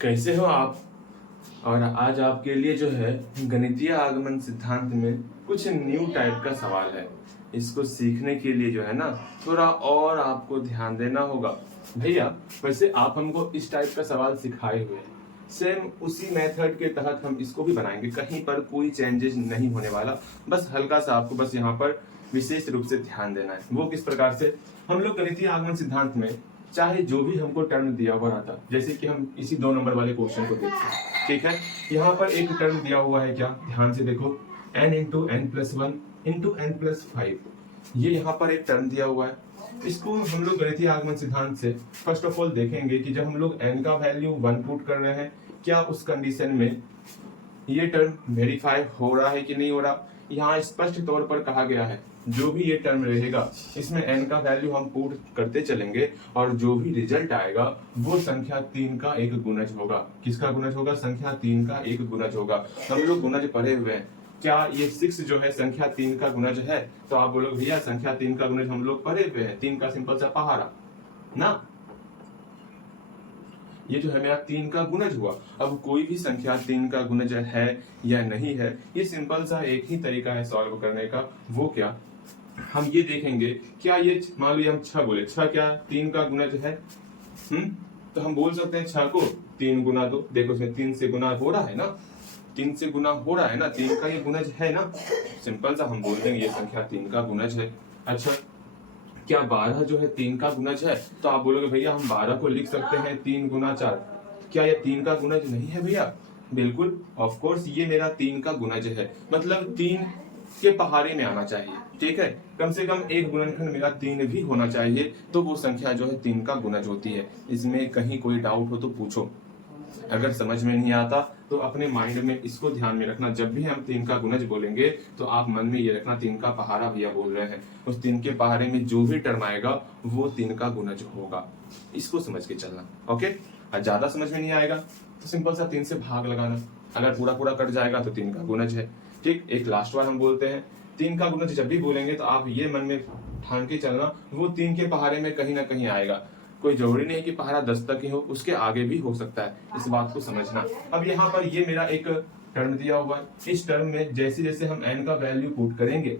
कैसे हो आप। और आज आपके लिए जो है गणितीय आगमन सिद्धांत में कुछ न्यू टाइप का सवाल है। इसको सीखने के लिए जो है ना थोड़ा और आपको ध्यान देना होगा। भैया वैसे आप हमको इस टाइप का सवाल सिखाए हुए हैं, सेम उसी मेथड के तहत हम इसको भी बनाएंगे। कहीं पर कोई चेंजेस नहीं होने वाला, बस हल्का सा आपको बस यहाँ पर विशेष रूप से ध्यान देना है। वो किस प्रकार से, हम लोग गणितीय आगमन सिद्धांत में चाहे जो भी हमको टर्म दिया हुआ रहता, जैसे कि हम इसी 2 नंबर वाले क्वेश्चन को देखते हैं, ठीक है। यहाँ पर एक टर्म दिया हुआ है, क्या ध्यान से देखो, n into n plus one into n plus five. ये यहाँ पर एक टर्म दिया हुआ है। इसको हम लोग गणितीय आगमन सिद्धांत से फर्स्ट ऑफ ऑल देखेंगे कि जब हम लोग n का वैल्यू 1 पुट कर रहे हैं, क्या उस कंडीशन में ये टर्म वेरीफाई हो रहा है कि नहीं हो रहा। यहाँ स्पष्ट तौर पर कहा गया है जो भी ये टर्म रहेगा इसमें n का वैल्यू हम पुट करते चलेंगे और जो भी रिजल्ट आएगा वो संख्या 3 का एक गुणज होगा। किसका गुणज होगा? संख्या 3 का एक गुणज होगा। हम लोग गुणज पढ़े हुए हैं, क्या ये 6 जो है संख्या 3 का गुणज है? तो आप बोलोगे भैया संख्या 3 का गुणज हम लोग पढ़े हुए हैं, 3 का सिंपल सा पहाड़ा ना, ये जो है मेरा 3 का गुणज हुआ। अब कोई भी संख्या 3 का गुणज है या नहीं है, ये सिंपल सा एक ही तरीका है सॉल्व करने का। वो क्या, हम ये देखेंगे क्या ये, मान लो हम 6 बोले, 6 क्या 3 का गुणज है? तो हम बोल सकते हैं 6 को 3 गुना दो। देखो इसमें 3 से गुना हो रहा है ना, 3 से गुना हो रहा है ना, 3 का ये गुणज है ना। सिंपल सा हम बोल देंगे ये संख्या 3 का गुणज है। अच्छा, क्या 12 जो है 3 का गुणज है? तो आप बोलोगे भैया हम 12 को लिख सकते हैं 3 गुना 4। क्या ये 3 का गुणज नहीं है भैया? बिल्कुल, ऑफ कोर्स ये मेरा 3 का गुणज है, मतलब 3 के पहाड़े में आना चाहिए, ठीक है। कम से कम एक गुणनखंड मेरा 3 भी होना चाहिए, तो वो संख्या जो है 3 का गुणज होती है। इसमें कहीं कोई डाउट हो तो पूछो। अगर समझ में नहीं आता तो अपने माइंड में इसको ध्यान में रखना, जब भी हम 3 का गुणज बोलेंगे तो आप मन में ये रखना 3 का पहाड़ा भैया बोल रहे हैं, उस 3 के पहाड़े में जो भी टर्म आएगा वो 3 का गुणज होगा। इसको समझ के चलना, ओके। और ज्यादा समझ में नहीं आएगा तो सिंपल सा 3 से भाग लगाना, अगर पूरा पूरा कट जाएगा तो 3 का गुणज है, ठीक। एक लास्ट बार हम बोलते हैं 3 का गुणज जब भी बोलेंगे तो आप ये मन में ठान के चलना वो 3 के पहाड़े में कहीं ना कहीं आएगा। कोई जरूरी नहीं कि पहाड़ा 10 तक ही हो, उसके आगे भी हो सकता है, इस बात को समझना। अब यहाँ पर ये मेरा एक टर्म दिया हुआ है, इस टर्म में जैसे जैसे हम n का वैल्यू पुट करेंगे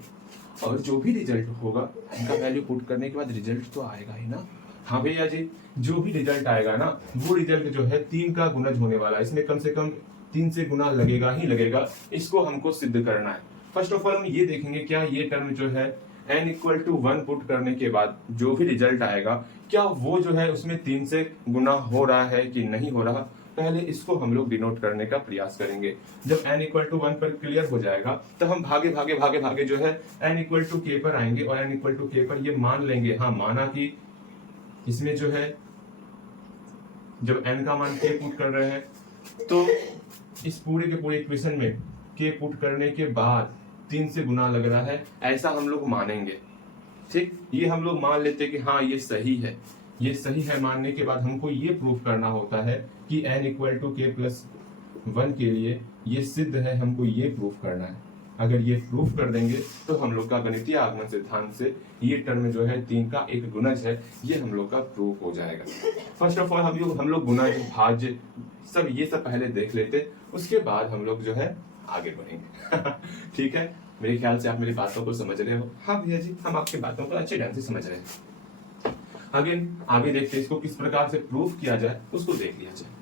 और जो भी रिजल्ट होगा, n का वैल्यू पुट करने के बाद रिजल्ट तो आएगा ही ना। हाँ भैया जी, जो भी रिजल्ट आएगा ना वो रिजल्ट जो है 3 का गुणज होने वाला है, इसमें कम से कम 3 से गुना लगेगा ही लगेगा। इसको हमको सिद्ध करना है। फर्स्ट ऑफ ऑल हम ये देखेंगे क्या ये टर्म जो है n इक्वल टू 1 पुट करने के बाद जो भी रिजल्ट आएगा क्या वो जो है उसमें 3 से गुना हो रहा है कि नहीं हो रहा। पहले इसको हम लोग डिनोट करने का प्रयास करेंगे। जब n इक्वल टू 1 पर क्लियर हो जाएगा तो हम भागे भागे भागे भागे जो है n इक्वल टू k पर आएंगे और n इक्वल टू k पर ये मान लेंगे, हाँ माना कि इसमें जो है जब n का मान k पुट कर रहे हैं तो इस पूरे के पूरे इक्वेशन में k पुट करने के बाद 3 से गुना लग रहा है, ऐसा हम लोग मानेंगे, ठीक। ये हम लोग मान लेते कि हाँ ये सही है। ये सही है मानने के बाद हमको ये प्रूफ करना होता है कि n equal to k plus 1 के लिए ये सिद्ध है, हमको ये प्रूफ करना है। अगर ये प्रूफ कर देंगे तो हम लोग का गणितीय आगमन सिद्धांत से ये टर्म जो है 3 का एक गुणज है, ये हम लोग का प्रूफ हो जाएगा। फर्स्ट ऑफ ऑल हम लोग गुणज भाज्य सब ये सब पहले देख लेते, उसके बाद हम लोग जो है आगे बढ़ेंगे। ठीक है, मेरे ख्याल से आप मेरी बातों को समझ रहे हो। हाँ भैया जी, हम आपकी बातों को अच्छे ढंग से समझ रहे हैं। अगेन आगे देखते हैं इसको किस प्रकार से प्रूफ किया जाए, उसको देख लिया जाए।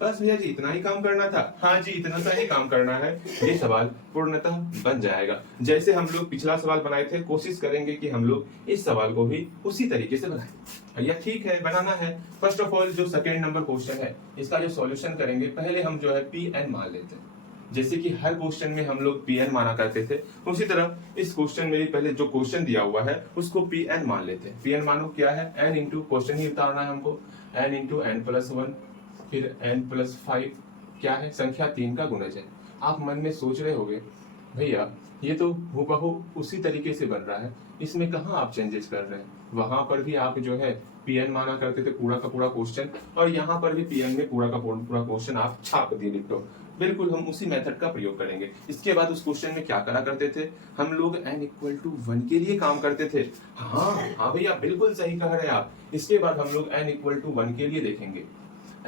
बस भैया जी इतना ही काम करना था। हाँ जी, इतना सा ही काम करना है, ये सवाल पूर्णतः बन जाएगा। जैसे हम लोग पिछला सवाल बनाए थे, कोशिश करेंगे कि हम लोग इस सवाल को भी उसी तरीके से बनाएं। भैया ठीक है, बनाना है। फर्स्ट ऑफ ऑल जो सेकेंड नंबर क्वेश्चन है इसका जो सॉल्यूशन करेंगे, पहले हम जो है Pn मान लेते हैं। जैसे कि हर क्वेश्चन में हम लोग Pn माना करते थे, उसी तरह इस क्वेश्चन में भी पहले जो क्वेश्चन दिया हुआ है उसको Pn मान लेते हैं। Pn मानो क्या है, n इंटू क्वेश्चन ही उतारना है हमको, n इंटू n प्लस 1 फिर n प्लस 5 क्या है, संख्या 3 का गुणज है। आप मन में सोच रहे होंगे भैया ये तो हूबहू उसी तरीके से बन रहा है, इसमें कहाँ आप चेंजेस कर रहे हैं। वहां पर भी आप जो है Pn माना करते थे पूरा का पूरा क्वेश्चन, और यहाँ पर भी Pn में पूरा का पूरा क्वेश्चन आप छाप दिए लिखो। बिल्कुल हम उसी मेथड का प्रयोग करेंगे। इसके बाद उस क्वेश्चन में क्या करा करते थे हम लोग, n इक्वल टू 1 के लिए काम करते थे। हाँ हाँ भैया बिल्कुल सही कह रहे हैं आप। इसके बाद हम लोग n इक्वल टू 1 के लिए देखेंगे।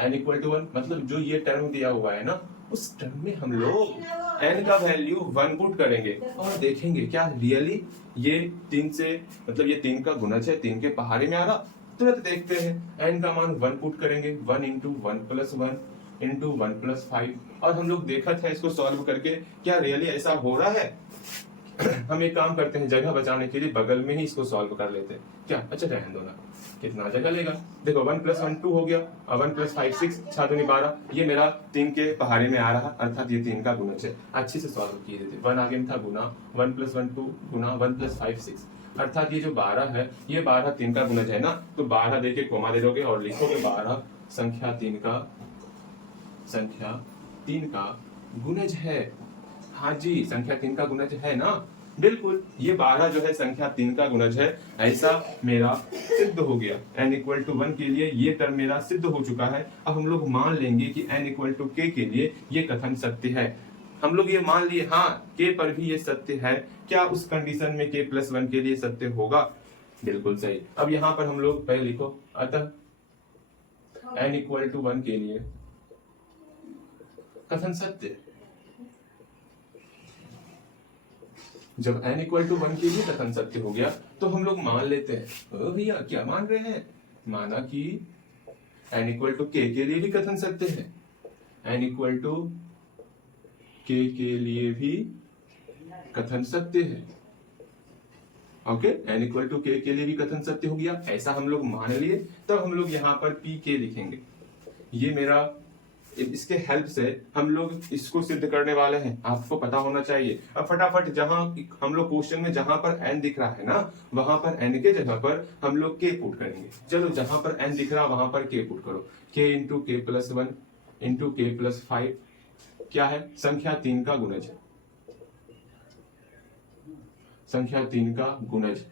n इक्वल टू 1, मतलब जो ये टर्म दिया हुआ है ना, उस टर्म में हम लोग n का वैल्यू 1 पुट करेंगे और देखेंगे क्या रियली ये 3 से, मतलब ये 3 का गुणज है, 3 के पहाड़े में आ रहा। तुरंत देखते हैं, n का मान 1 पुट करेंगे, 1 इंटू 1 प्लस 1 इंटू 1 प्लस 5, और हम लोग देखा था इसको सॉल्व करके क्या रियली ऐसा हो रहा है। हम एक काम करते हैं, जगह बचाने के लिए बगल में ही इसको सॉल्व कर लेते हैं क्या। अच्छा रहने दो ना, कितना जगह लेगा। देखो 1 प्लस 1 2 हो गया, और 1 प्लस 5 6, 6 दूनी 12, ये मेरा 3 के पहाड़े में आ रहा, अर्थात ये 3 का गुणज है। अच्छे से सॉल्व किए थे, 1 आगे में था गुना, 1 प्लस 1 2 गुना 1 प्लस 5 6, अर्थात ये जो 12 है, ये 12 3 का गुणज है ना, तो 12 देके कोमा दे दोगे और लिखोगे 12 संख्या 3 का गुणज है। हाँ जी, संख्या 3 का गुणज है ना, बिल्कुल। ये 12 जो है संख्या 3 का गुणज है, ऐसा मेरा सिद्ध हो गया। n इक्वल टू 1 के लिए ये टर्म मेरा सिद्ध हो चुका है। अब हम लोग मान लेंगे कि n इक्वल टू k के लिए ये कथन सत्य है। हम लोग ये मान लिए, हाँ k पर भी ये सत्य है। क्या उस कंडीशन में k प्लस 1 के लिए सत्य होगा? बिल्कुल सही। अब यहाँ पर हम लोग पहले लिखो, अतः n इक्वल टू 1 के लिए कथन सत्य। जब n इक्वल टू 1 के लिए कथन सत्य हो गया तो हम लोग मान लेते हैं, ओ भैया क्या मान रहे हैं, माना कि n इक्वल टू k के लिए भी कथन सत्य है, n इक्वल टू k के लिए भी कथन सत्य है। Okay, n equal to k के लिए भी कथन सत्य हो गया, ऐसा हम लोग मान लिए। तब हम लोग यहाँ पर pk लिखेंगे। ये मेरा, इसके हेल्प से हम लोग इसको सिद्ध करने वाले हैं, आपको पता होना चाहिए। अब फटाफट, जहां हम लोग क्वेश्चन में जहां पर n दिख रहा है ना, वहां पर n के जगह पर हम लोग k पुट करेंगे। चलो, जहां पर n दिख रहा वहां पर k पुट करो। k इंटू के प्लस 1 इंटू के प्लस 5 क्या है? संख्या 3 का गुणज है, संख्या 3 का गुणज।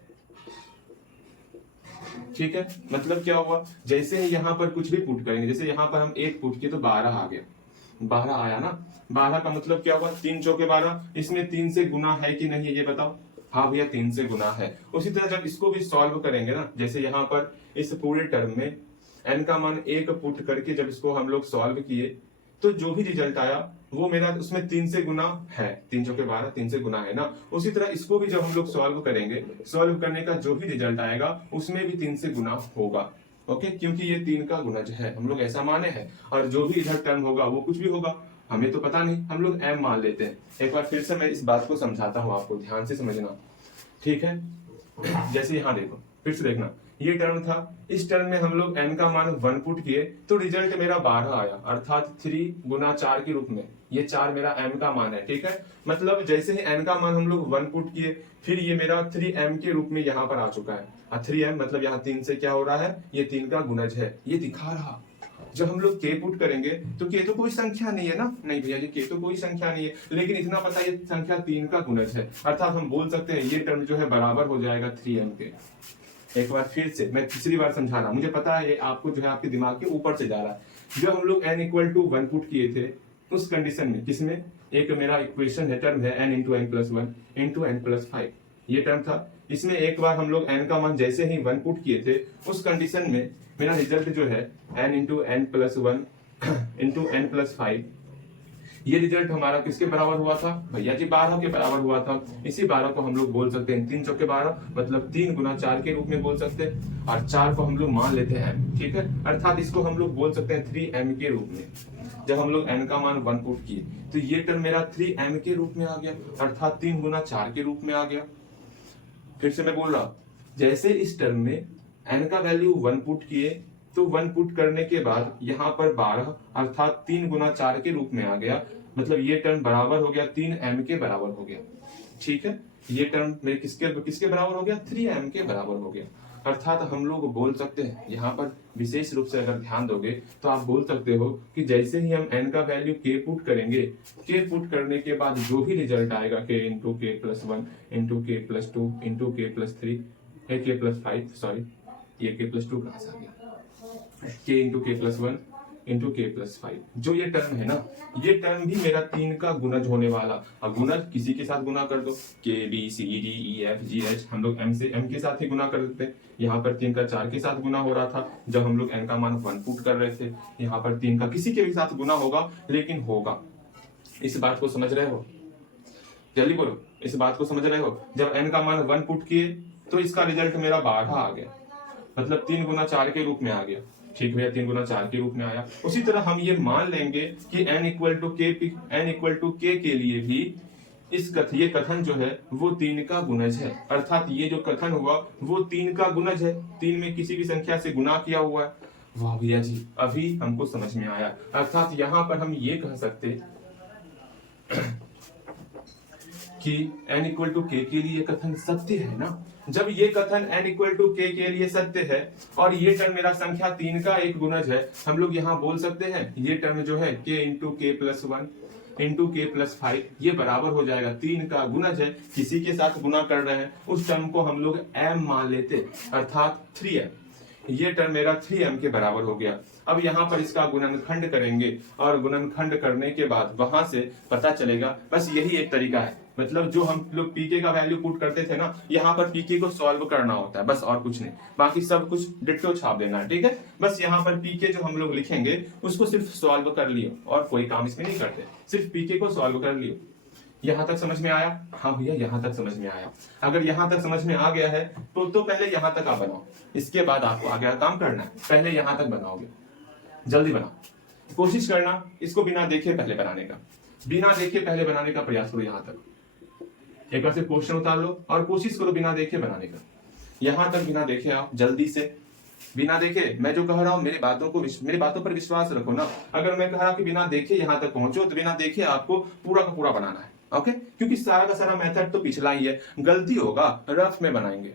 ठीक है, मतलब क्या हुआ, जैसे ही यहाँ पर कुछ भी पुट करेंगे, जैसे यहाँ पर हम 1 पुट किए तो 12 आ गया, 12 आया ना। 12 का मतलब क्या हुआ, 3 चौके 12, इसमें 3 से गुना है कि नहीं ये बताओ। हाँ भैया 3 से गुना है। उसी तरह जब इसको भी सॉल्व करेंगे ना, जैसे यहाँ पर इस पूरे टर्म में n का मान 1 पुट करके जब इसको हम लोग सॉल्व किए तो जो भी रिजल्ट आया वो मेरा उसमें 3 से गुना है, 3 चौके 12, 3 से गुना है ना। उसी तरह इसको भी जब हम लोग सॉल्व करेंगे, सॉल्व करने का जो भी रिजल्ट आएगा उसमें भी 3 से गुना होगा। ओके, क्योंकि ये 3 का गुणज है, हम लोग ऐसा माने हैं। और जो भी इधर टर्म होगा वो कुछ भी होगा, हमें तो पता नहीं, हम लोग m मान लेते हैं। एक बार फिर से मैं इस बात को समझाता हूँ, आपको ध्यान से समझना, ठीक है। जैसे यहाँ देखो, फिर से देखना, ये टर्म था, इस टर्म में हम लोग n का मान 1 पुट किए तो रिजल्ट मेरा 12 आया, अर्थात 3 गुना 4 के रूप में। ये 4 मेरा m का मान है, ठीक है। मतलब जैसे ही n का मान हम लोग 1 पुट किए, फिर ये मेरा 3m के रूप में यहाँ पर आ चुका है। 3m मतलब यहाँ 3 से क्या हो रहा है, ये 3 का गुणज है, ये दिखा रहा। जब हम लोग k पुट करेंगे तो k तो कोई संख्या नहीं है ना, नहीं भैया ये k तो कोई संख्या नहीं है, लेकिन इतना पता है ये संख्या 3 का गुणज है, अर्थात हम बोल सकते हैं ये टर्म जो है बराबर हो जाएगा 3m के। एक बार फिर से मैं तीसरी बार समझा रहा हूं, मुझे पता है ये आपको जो है आपके दिमाग के ऊपर से जा रहा है। जब हम लोग n इक्वल टू 1 पुट किए थे उस कंडीशन में, किसमें, एक मेरा इक्वेशन है, टर्म है n into n plus 1 into n plus 5, ये टर्म था। इसमें एक बार हम लोग n का मान जैसे ही 1 पुट किए थे, उस कंडीशन में मेरा रिजल्ट जो है n into n plus 1 into n plus 5, ये रिजल्ट हमारा किसके बराबर हुआ था भैया जी, 12 के बराबर हुआ था। इसी 12 को हम लोग बोल सकते हैं 3 चौके 12, मतलब 3 गुना 4 के रूप में बोल सकते हैं, और 4 को हम लोग मान लेते हैं m, ठीक है। अर्थात इसको हम लोग बोल सकते हैं 3m के रूप में। जब हम लोग n का मान 1 पुट किए तो ये टर्म मेरा 3m के रूप में आ गया, अर्थात 3 गुना 4 के रूप में आ गया। फिर से मैं बोल रहा, जैसे इस टर्म में n का वैल्यू 1 पुट किए तो 1 पुट करने के बाद यहाँ पर 12 अर्थात 3 गुना 4 के रूप में आ गया, मतलब ये टर्म बराबर हो गया 3m के बराबर हो गया, ठीक है। ये टर्म मेरे किसके बराबर हो गया, 3m के बराबर हो गया। अर्थात हम लोग बोल सकते हैं, यहाँ पर विशेष रूप से अगर ध्यान दोगे तो आप बोल सकते हो कि जैसे ही हम n का वैल्यू k पुट करेंगे, k पुट करने के बाद जो भी रिजल्ट आएगा k इंटू के प्लस 1 इंटू के प्लस 2 इंटू के प्लस 3 के प्लस 5, सॉरी ये k प्लस 2 कहाँ से आ गया, k इंटू के प्लस 1 इंटू के प्लस 5। जो ये टर्म है ना, ये टर्म भी मेरा 3 का गुणज होने वाला। अब गुणज किसी के साथ गुना कर दो, के B C D E F G H, हम लोग एम से एम के साथ ही गुना कर देते हैं। यहाँ पर 3 का 4 के साथ गुना हो रहा था जब हम लोग एन का मान 1 पुट कर रहे थे। यहाँ पर 3 का किसी के भी साथ गुना होगा, लेकिन होगा। इस बात को समझ रहे हो? जल्दी बोलो, इस बात को समझ रहे हो? जब एन का मान 1 पुट किए तो इसका रिजल्ट मेरा 12 आ गया, मतलब 3 गुना 4 के रूप में आ गया। ठीक भैया, 3 गुना 4 के रूप में आया। उसी तरह हम ये मान लेंगे कि n इक्वल टू के के लिए भी ये कथन जो है वो 3 का गुणज है, अर्थात ये जो कथन हुआ वो 3 का गुणज है, 3 में किसी भी संख्या से गुना किया हुआ है। वाह भैया जी, अभी हमको समझ में आया। अर्थात यहाँ पर हम ये कह सकते कि n इक्वल टू के लिए कथन सत्य है ना। जब ये कथन n इक्वल टू के लिए सत्य है और ये टर्म मेरा संख्या 3 का एक गुणज है, हम लोग यहाँ बोल सकते हैं ये टर्म जो है k इंटू के प्लस 1 इंटू के प्लस 5 ये बराबर हो जाएगा 3 का गुणज है, किसी के साथ गुना कर रहे हैं, उस टर्म को हम लोग m मान लेते, अर्थात 3m। ये टर्म मेरा 3m के बराबर हो गया। अब यहाँ पर इसका गुणनखंड करेंगे और गुणनखंड करने के बाद वहां से पता चलेगा। बस यही एक तरीका है, मतलब जो हम लोग पीके का वैल्यू पुट करते थे ना, यहाँ पर पीके को सॉल्व करना होता है, बस और कुछ नहीं, बाकी सब कुछ डिट्टो छाप देना है। ठीक है, बस यहाँ पर पीके जो हम लोग लिखेंगे उसको सिर्फ सॉल्व कर लियो और कोई काम इसमें नहीं करते, सिर्फ पीके को सॉल्व कर लियो। यहाँ तक समझ में आया? हाँ भैया, यहाँ तक समझ में आया। अगर यहाँ तक समझ में आ गया है तो पहले यहाँ तक आप बनाओ, इसके बाद आपको आगे काम करना है। पहले यहाँ तक बनाओगे, जल्दी बनाओ, कोशिश करना इसको बिना देखे पहले बनाने का, बिना देखे पहले बनाने का प्रयास करो। यहाँ तक एक बार से क्वेश्चन उतार लो और कोशिश करो बिना देखे बनाने का। यहाँ तक बिना देखे आओ, जल्दी से, बिना देखे। मैं जो कह रहा हूँ मेरी बातों पर विश्वास रखो ना। अगर मैं कह रहा कि बिना देखे यहाँ तक पहुंचो, तो बिना देखे आपको पूरा का पूरा बनाना है। ओके, क्योंकि सारा का सारा मेथड तो पिछला ही है, गलती होगा रफ में बनाएंगे,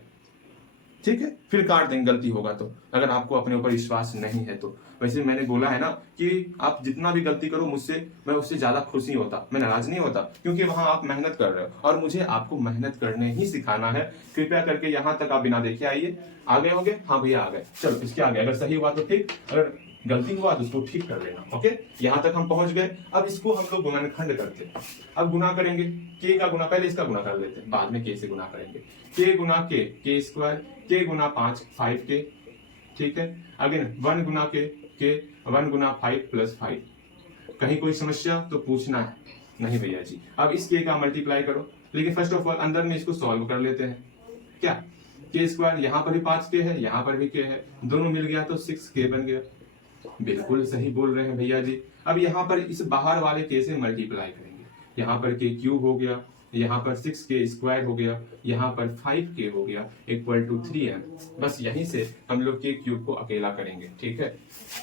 ठीक है, फिर काट देंगे गलती होगा तो, अगर आपको अपने ऊपर विश्वास नहीं है तो। वैसे मैंने बोला है ना कि आप जितना भी गलती करो मुझसे, मैं उससे ज्यादा खुश नहीं होता, मैं नाराज नहीं होता, क्योंकि वहां आप मेहनत कर रहे हो और मुझे आपको मेहनत करने ही सिखाना है। कृपया करके यहाँ तक आप बिना देखे आइए। आ गए होंगे? हाँ भैया आ गए। चलो इसके आगे अगर सही हुआ तो ठीक, अगर गलती हुआ तो उसको ठीक कर लेना। ओके, यहाँ तक हम पहुंच गए। अब इसको हम लोग गुणनखंड करते हैं। अब गुना करेंगे, के का गुना, पहले इसका गुना कर लेते हैं, बाद में के से गुना करेंगे। के गुना के स्क्वायर, के गुना 5 के, ठीक है। अगेन 1 गुना के 1 गुना 5 प्लस 5। कहीं कोई समस्या तो पूछना है? नहीं भैया जी। अब इस के का मल्टीप्लाई करो, लेकिन फर्स्ट ऑफ ऑल अंदर में इसको सॉल्व कर लेते हैं। क्या के स्क्वायर, यहाँ पर भी 5 के है, यहाँ पर भी के है, दोनों मिल गया तो 6 के बन गया। बिल्कुल सही बोल रहे हैं भैया जी। अब यहाँ पर इस बाहर वाले के से मल्टीप्लाई करेंगे, यहाँ पर के क्यूब हो गया, यहाँ पर 6 के स्क्वायर हो गया, यहाँ पर 5 के हो गया इक्वल टू 3m। बस यहीं से हम लोग के क्यूब को अकेला करेंगे, ठीक है।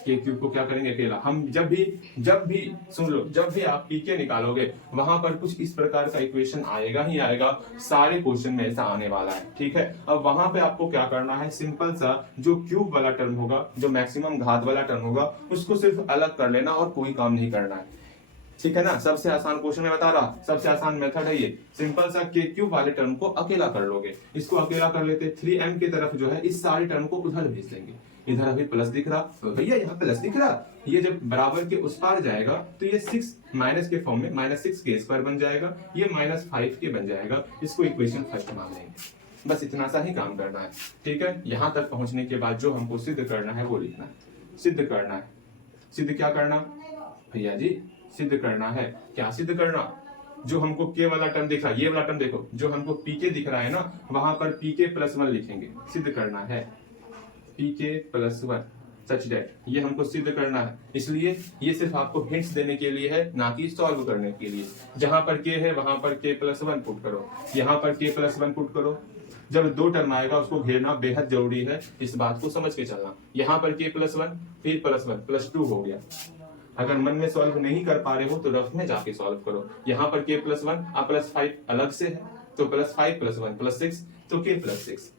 के क्यूब को क्या करेंगे? अकेला। हम जब भी सुन लो, जब भी आप पीके निकालोगे वहां पर कुछ इस प्रकार का इक्वेशन आएगा ही आएगा, सारे क्वेश्चन में ऐसा आने वाला है, ठीक है। अब वहां पे आपको क्या करना है, सिंपल सा जो क्यूब वाला टर्म होगा, जो मैक्सिमम घात वाला टर्म होगा, उसको सिर्फ अलग कर लेना और कोई काम नहीं करना है, ठीक है ना। सबसे आसान क्वेश्चन में बता रहा, सबसे आसान मेथड है ये। सिंपल सा के क्यूब वाले टर्म को अकेला कर लोगे, इसको अकेला कर लेते, 3m की तरफ जो है इस सारे टर्म को उधर भेज देंगे। इधर अभी प्लस दिख रहा भैया, यहाँ प्लस दिख रहा, ये जब बराबर के उस पार जाएगा तो ये 6 माइनस के फॉर्म में -6 के स्क्वायर बन जाएगा, ये -5 के बन जाएगा। इसको इक्वेशन फर्स्ट मान लेंगे। बस इतना सा ही काम करना है, ठीक है। यहाँ तक पहुंचने के बाद जो हमको सिद्ध करना है वो लिखना है, सिद्ध करना है। सिद्ध क्या करना भैया जी? सिद्ध करना है। क्या सिद्ध करना? जो हमको के वाला टर्म दिख रहा है, ये वाला टर्म देखो, जो हमको पीके दिख रहा है ना, वहां पर पीके प्लस 1 लिखेंगे। सिद्ध करना है पीके प्लस 1 सच दैट, ये हमको सिद्ध करना है। इसलिए ये सिर्फ आपको हिंट्स देने के लिए है, ना कि सॉल्व करने के लिए। जहां पर के है वहां पर के प्लस 1 पुट करो, यहाँ पर के प्लस 1 पुट करो। जब 2 टर्म आएगा उसको घेरना बेहद जरूरी है, इस बात को समझ के चलना। यहाँ पर के प्लस 1 फिर प्लस 1 प्लस 2 हो गया। अगर मन में सॉल्व नहीं कर पा रहे हो तो रफ में जाके सॉल्व करो। यहाँ पर के प्लस 1 और प्लस 5 अलग से है, तो प्लस 5 प्लस 1 प्लस 6, तो के प्लस 6।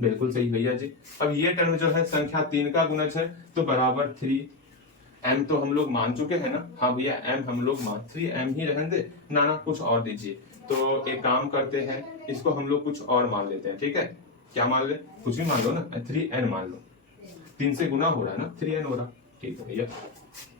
बिल्कुल सही भैया जी। अब ये टर्म जो है संख्या 3 का गुणज है, तो बराबर 3m तो हम लोग मान चुके हैं ना। हाँ भैया m हम लोग मान, 3m ही रहने दे ना, कुछ और दीजिए। तो एक काम करते हैं, इसको हम लोग कुछ और मान लेते हैं, ठीक है। क्या मान ले? कुछ भी मान लो ना, 3n मान लो, 3 से गुना हो रहा है ना, 3n हो रहा, ठीक है भैया,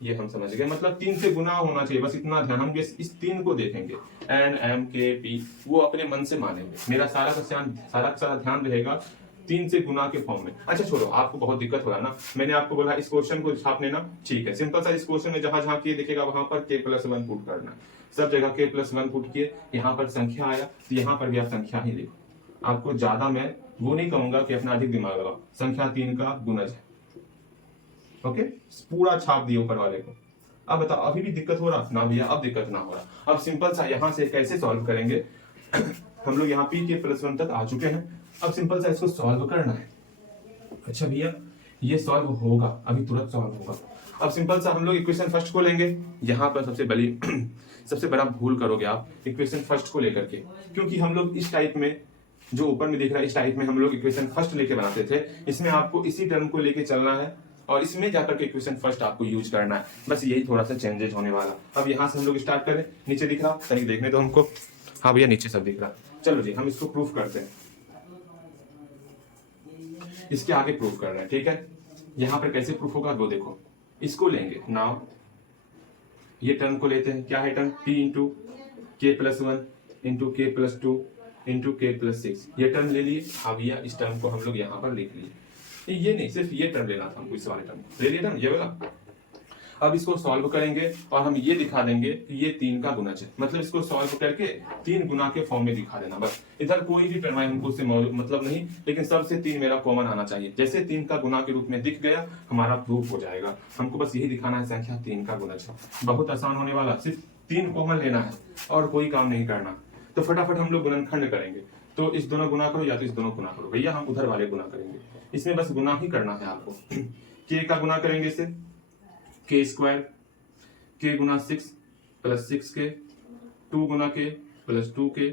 ये हम समझ गए, मतलब 3 से गुना होना चाहिए, बस इतना ध्यान। हम इस 3 को देखेंगे, एन एम के पी, वो अपने मन से मानेंगे। मेरा सारा का सारा ध्यान रहेगा 3 से गुना के फॉर्म में। अच्छा छोड़ो, आपको बहुत दिक्कत हो रहा है ना, मैंने आपको बोला इस क्वेश्चन को छाप लेना, ठीक है। सिंपल सा इस क्वेश्चन में जहां जहां के दिखेगा वहां पर k+1 पुट करना, सब जगह k+1 पुट किए, यहाँ पर संख्या आया तो यहाँ पर भी आप संख्या ही लिखो। आपको ज्यादा मैं वो नहीं कहूंगा कि अपना अधिक दिमाग लगाओ, संख्या 3 का गुणज है, ओके। पूरा छाप दिए ऊपर वाले को। अब बताओ, अभी भी दिक्कत हो रहा ना भैया? अब दिक्कत ना हो रहा। अब सिंपल सा यहां से कैसे सॉल्व करेंगे हम लोग यहाँ pk+1 तक आ चुके हैं, अब सिंपल सा इसको सॉल्व करना है। अच्छा भैया, ये सॉल्व होगा, अभी तुरंत सॉल्व होगा। अब सिंपल सा हम लोग इक्वेशन फर्स्ट को लेंगे। यहाँ पर सबसे बड़ा भूल करोगे आप इक्वेशन फर्स्ट को लेकर के, क्योंकि हम लोग इस टाइप में, जो ऊपर में दिख रहा है इस टाइप में हम लोग इक्वेशन फर्स्ट लेके बनाते थे। इसमें आपको इसी टर्म को लेके चलना है और इसमें जाकर के इक्वेशन फर्स्ट आपको यूज करना है, बस यही थोड़ा सा चेंजेस होने वाला। अब यहाँ से हम लोग स्टार्ट करें, नीचे दिख रहा तनिक देखने दो हमको। हाँ भैया, नीचे सब दिख रहा। चलो जी, हम इसको प्रूफ करते हैं, इसके आगे प्रूफ कर रहे हैं, ठीक है। यहाँ पर कैसे प्रूफ होगा वो देखो, इसको लेंगे नाउ, ये टर्म को लेते हैं, क्या है term, p into k+1 into k+2 into k+6, ये टर्म ले लिए। हाँ भैया, इस टर्म को हम लोग यहाँ पर लिख लिए। ये नहीं, सिर्फ ये टर्म लेना था हमको, इस वाले टर्म ले लिया टर्म, ये वाला। अब इसको सॉल्व करेंगे और हम ये दिखा देंगे कि ये 3 का गुणज है, मतलब इसको सॉल्व करके 3 गुना के फॉर्म में दिखा देना बस। इधर कोई भी टर्म हमको उससे मतलब नहीं, लेकिन सबसे 3 मेरा कॉमन आना चाहिए। जैसे 3 का गुना के रूप में दिख गया, हमारा प्रूफ हो जाएगा। हमको बस यही दिखाना है, संख्या 3 का गुणज है। बहुत आसान होने वाला, सिर्फ 3 कॉमन लेना है और कोई काम नहीं करना। तो फटाफट हम लोग गुणनखंड करेंगे, तो इस दोनों गुना करो या तो इस दोनों गुना करो। भैया हम उधर वाले गुना करेंगे, इसमें बस गुना ही करना है आपको। k का गुना करेंगे इससे, k² k गुना 6 प्लस 6k, 2 गुना k प्लस 2k,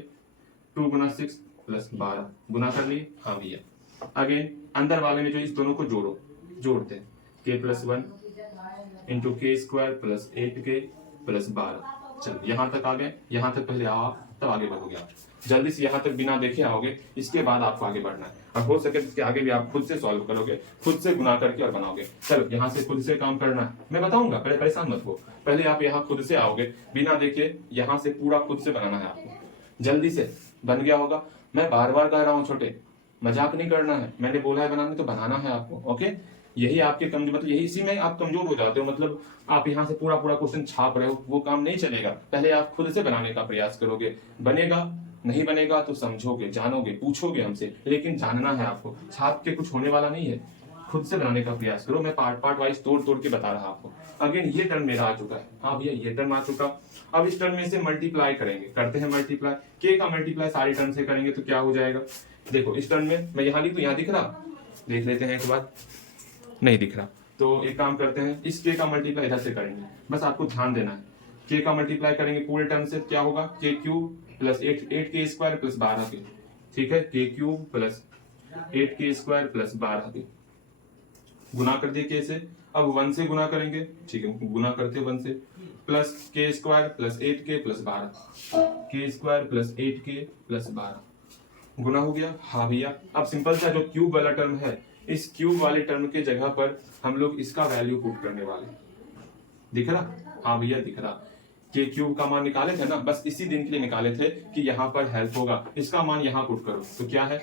2 गुना 6 प्लस 12 गुना कर लिए। हाँ भैया, अगेन अंदर वाले में जो इस दोनों को जोड़ते हैं, k+1 into k² plus 8k plus 12। चलो यहाँ तक आ गए, यहाँ तक पहले आओ तब आगे बढ़ोगे आप। जल्दी से यहाँ तक बिना देखे आओगे, इसके बाद आपको आगे बढ़ना है। और हो सके इसके आगे भी आप खुद से सॉल्व करोगे, खुद से गुना करके और बनाओगे। चलो यहाँ से खुद से काम करना है, मैं बताऊंगा, पहले परेशान मत हो। पहले आप यहाँ खुद से आओगे, बिना देखे यहाँ से पूरा खुद से बनाना है आपको। जल्दी से बन गया होगा। मैं बार बार कह रहा हूँ छोटे, मजाक नहीं करना है, मैंने बोला है बनाने तो बनाना है आपको, ओके। यही आपके कमजोर, मतलब यही इसी में आप कमजोर हो जाते हो, मतलब आप यहाँ से पूरा क्वेश्चन छाप रहे हो, वो काम नहीं चलेगा। पहले आप खुद से बनाने का प्रयास करोगे, बनेगा, नहीं बनेगा तो समझोगे, जानोगे, पूछोगे हमसे, लेकिन जानना है आपको, छाप के कुछ होने वाला नहीं है। खुद से बनाने का प्रयास करो, मैं पार्ट वाइज तोड़ के बता रहा आपको। अगेन ये टर्म मेरा आ चुका है, हाँ भैया ये टर्म आ चुका। अब इस टर्म में से मल्टीप्लाई करेंगे, करते हैं मल्टीप्लाई, k का मल्टीप्लाई सारी टर्म से करेंगे तो क्या हो जाएगा। देखो इस टर्म में मैं यहाँ लिख दूं, यहाँ दिख रहा, देख लेते हैं एक बार, नहीं दिख रहा तो एक काम करते हैं, इस k का मल्टीप्लाई इधर से करेंगे। बस आपको ध्यान देना है, k का मल्टीप्लाई करेंगे पूरे टर्म से, क्या होगा, k³ plus 8k² plus 12k, ठीक है, k³ plus 8k² plus 12k, गुना कर दिए k से। अब 1 से गुना करेंगे, ठीक है, गुना करते 1 से, plus k² plus 8k plus 12, k² plus 8k plus 12 गुना हो गया। हाँ भैया, अब सिंपल सा जो क्यूब वाला टर्म है, इस क्यूब वाले टर्म के जगह पर हम लोग इसका वैल्यू पुट करने वाले, दिख रहा, हाँ भैया दिख रहा। k³ का मान निकाले थे ना, बस इसी दिन के लिए निकाले थे कि यहाँ पर हेल्प होगा। इसका मान यहाँ पुट करो तो क्या है,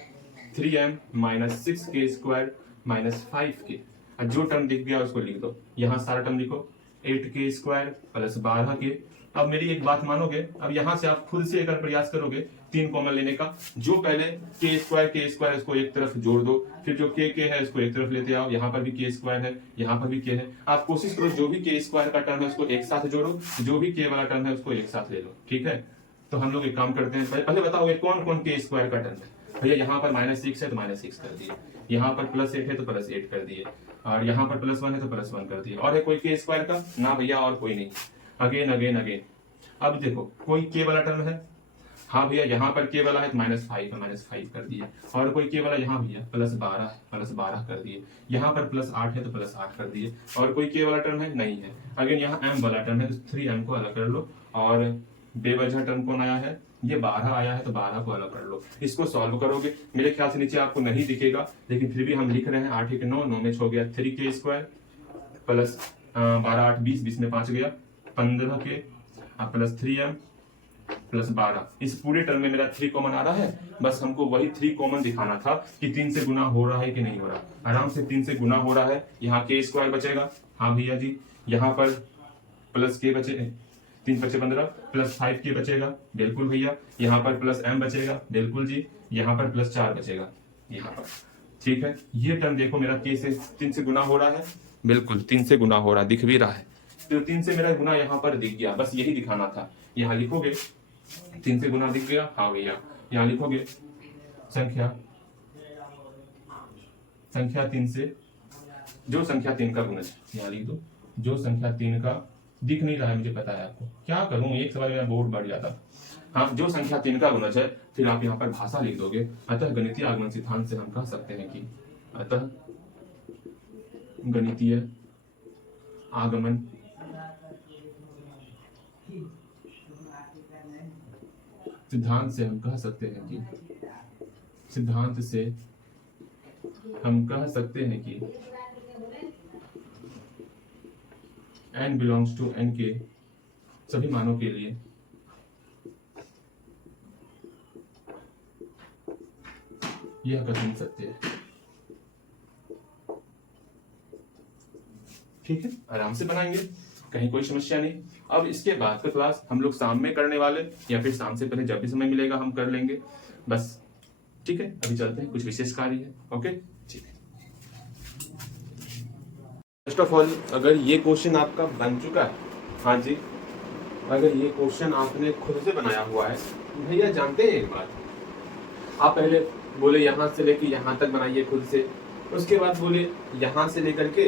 3m minus 6k² minus 5k। जो टर्म दिख गया उसको लिख दो, यहाँ सारा टर्म लिखो, 8k² प्लस 12k। अब मेरी एक बात मानोगे, अब यहाँ से आप खुद से एक प्रयास करोगे 3 कॉमन लेने का। जो पहले k² इसको एक तरफ जोड़ दो, फिर जो k है इसको एक तरफ लेते आओ, यहाँ पर भी k² है, यहाँ पर भी k है। आप कोशिश करो जो भी k² का टर्म है उसको एक साथ जोड़ो, जो भी k वाला टर्म है उसको एक साथ ले लो, ठीक है। तो हम लोग एक काम करते हैं, पहले बताओगे कौन कौन k² का टर्म है। भैया यहाँ पर -6 है तो -6 कर दिए, यहाँ पर +8 है तो +8 कर दिए, और यहाँ पर +1 है तो +1 कर दिए। और है कोई k² का ना भैया, और कोई नहीं। अगेन अगेन अगेन, अब देखो कोई k वाला टर्म है, हाँ भैया यहाँ पर k वाला है तो -5 है, -5 कर दिए। और कोई k वाला यहाँ भैया +12 है, +12 कर दिए। यहाँ पर +8 है तो +8 कर दिए। और कोई k वाला टर्म है, नहीं है। अगेन यहाँ m वाला टर्म है तो 3m को अलग कर लो, और बेवजह टर्म कौन आया है, ये 12 आया है तो 12 को अलग कर लो। इसको सॉल्व करोगे, मेरे ख्याल से नीचे आपको नहीं दिखेगा, लेकिन फिर भी हम लिख रहे हैं, 8 1 9, 9 में 6 गया, 3k² प्लस 12 8 20, 20 में 5 गया 15 के प्लस 3m प्लस 12। इस पूरे टर्म में मेरा 3 कॉमन आ रहा है, बस हमको वही 3 कॉमन दिखाना था कि 3 से गुना हो रहा है कि नहीं हो रहा। आराम से 3 से गुना हो रहा है। यहाँ के स्क्वायर बचेगा, हाँ भैया जी। यहाँ पर प्लस के बचे 3 बचे 15 प्लस 5 के बचेगा, बिल्कुल भैया। यहाँ पर प्लस m बचेगा, बिल्कुल जी। यहाँ पर प्लस 4 बचेगा यहाँ पर, ठीक है। ये टर्म देखो मेरा के से 3 से गुना हो रहा है, बिल्कुल 3 से गुना हो रहा है, दिख भी रहा है। तो 3 से मेरा गुना यहाँ पर दिख गया, बस यही दिखाना था। यहाँ लिखोगे 3 से गुना दिख गया, हाँ भैया। यहाँ लिखोगे संख्या 3 से, जो संख्या 3 का गुणज, यहाँ लिख दो, जो संख्या 3 का, दिख नहीं रहा है मुझे पता है आपको, क्या करूं एक सवाल मेरा बोर्ड बढ़ जाता। हाँ, जो संख्या 3 का गुणज है, फिर आप यहाँ पर भाषा लिख दोगे। अतः गणितीय आगमन सिद्धांत से हम कह सकते हैं कि अतः गणितीय आगमन सिद्धांत से हम कह सकते हैं कि सिद्धांत से हम कह सकते हैं कि n बिलोंग्स टू n के सभी मानों के लिए यह कथन सत्य है। ठीक है, आराम से बनाएंगे, कहीं कोई समस्या नहीं। अब इसके बाद का क्लास हम लोग शाम में करने वाले, या फिर शाम से पहले जब भी समय मिलेगा हम कर लेंगे बस। ठीक है, अभी चलते हैं, कुछ विशेष कार्य है। ओके, ठीक है। फर्स्ट ऑफ ऑल, अगर ये क्वेश्चन आपका बन चुका है, हाँ जी, अगर ये क्वेश्चन आपने खुद से बनाया हुआ है, भैया जानते हैं एक बात, आप पहले बोले यहाँ से लेके यहाँ तक बनाइए खुद से, उसके बाद बोले यहाँ से लेकर के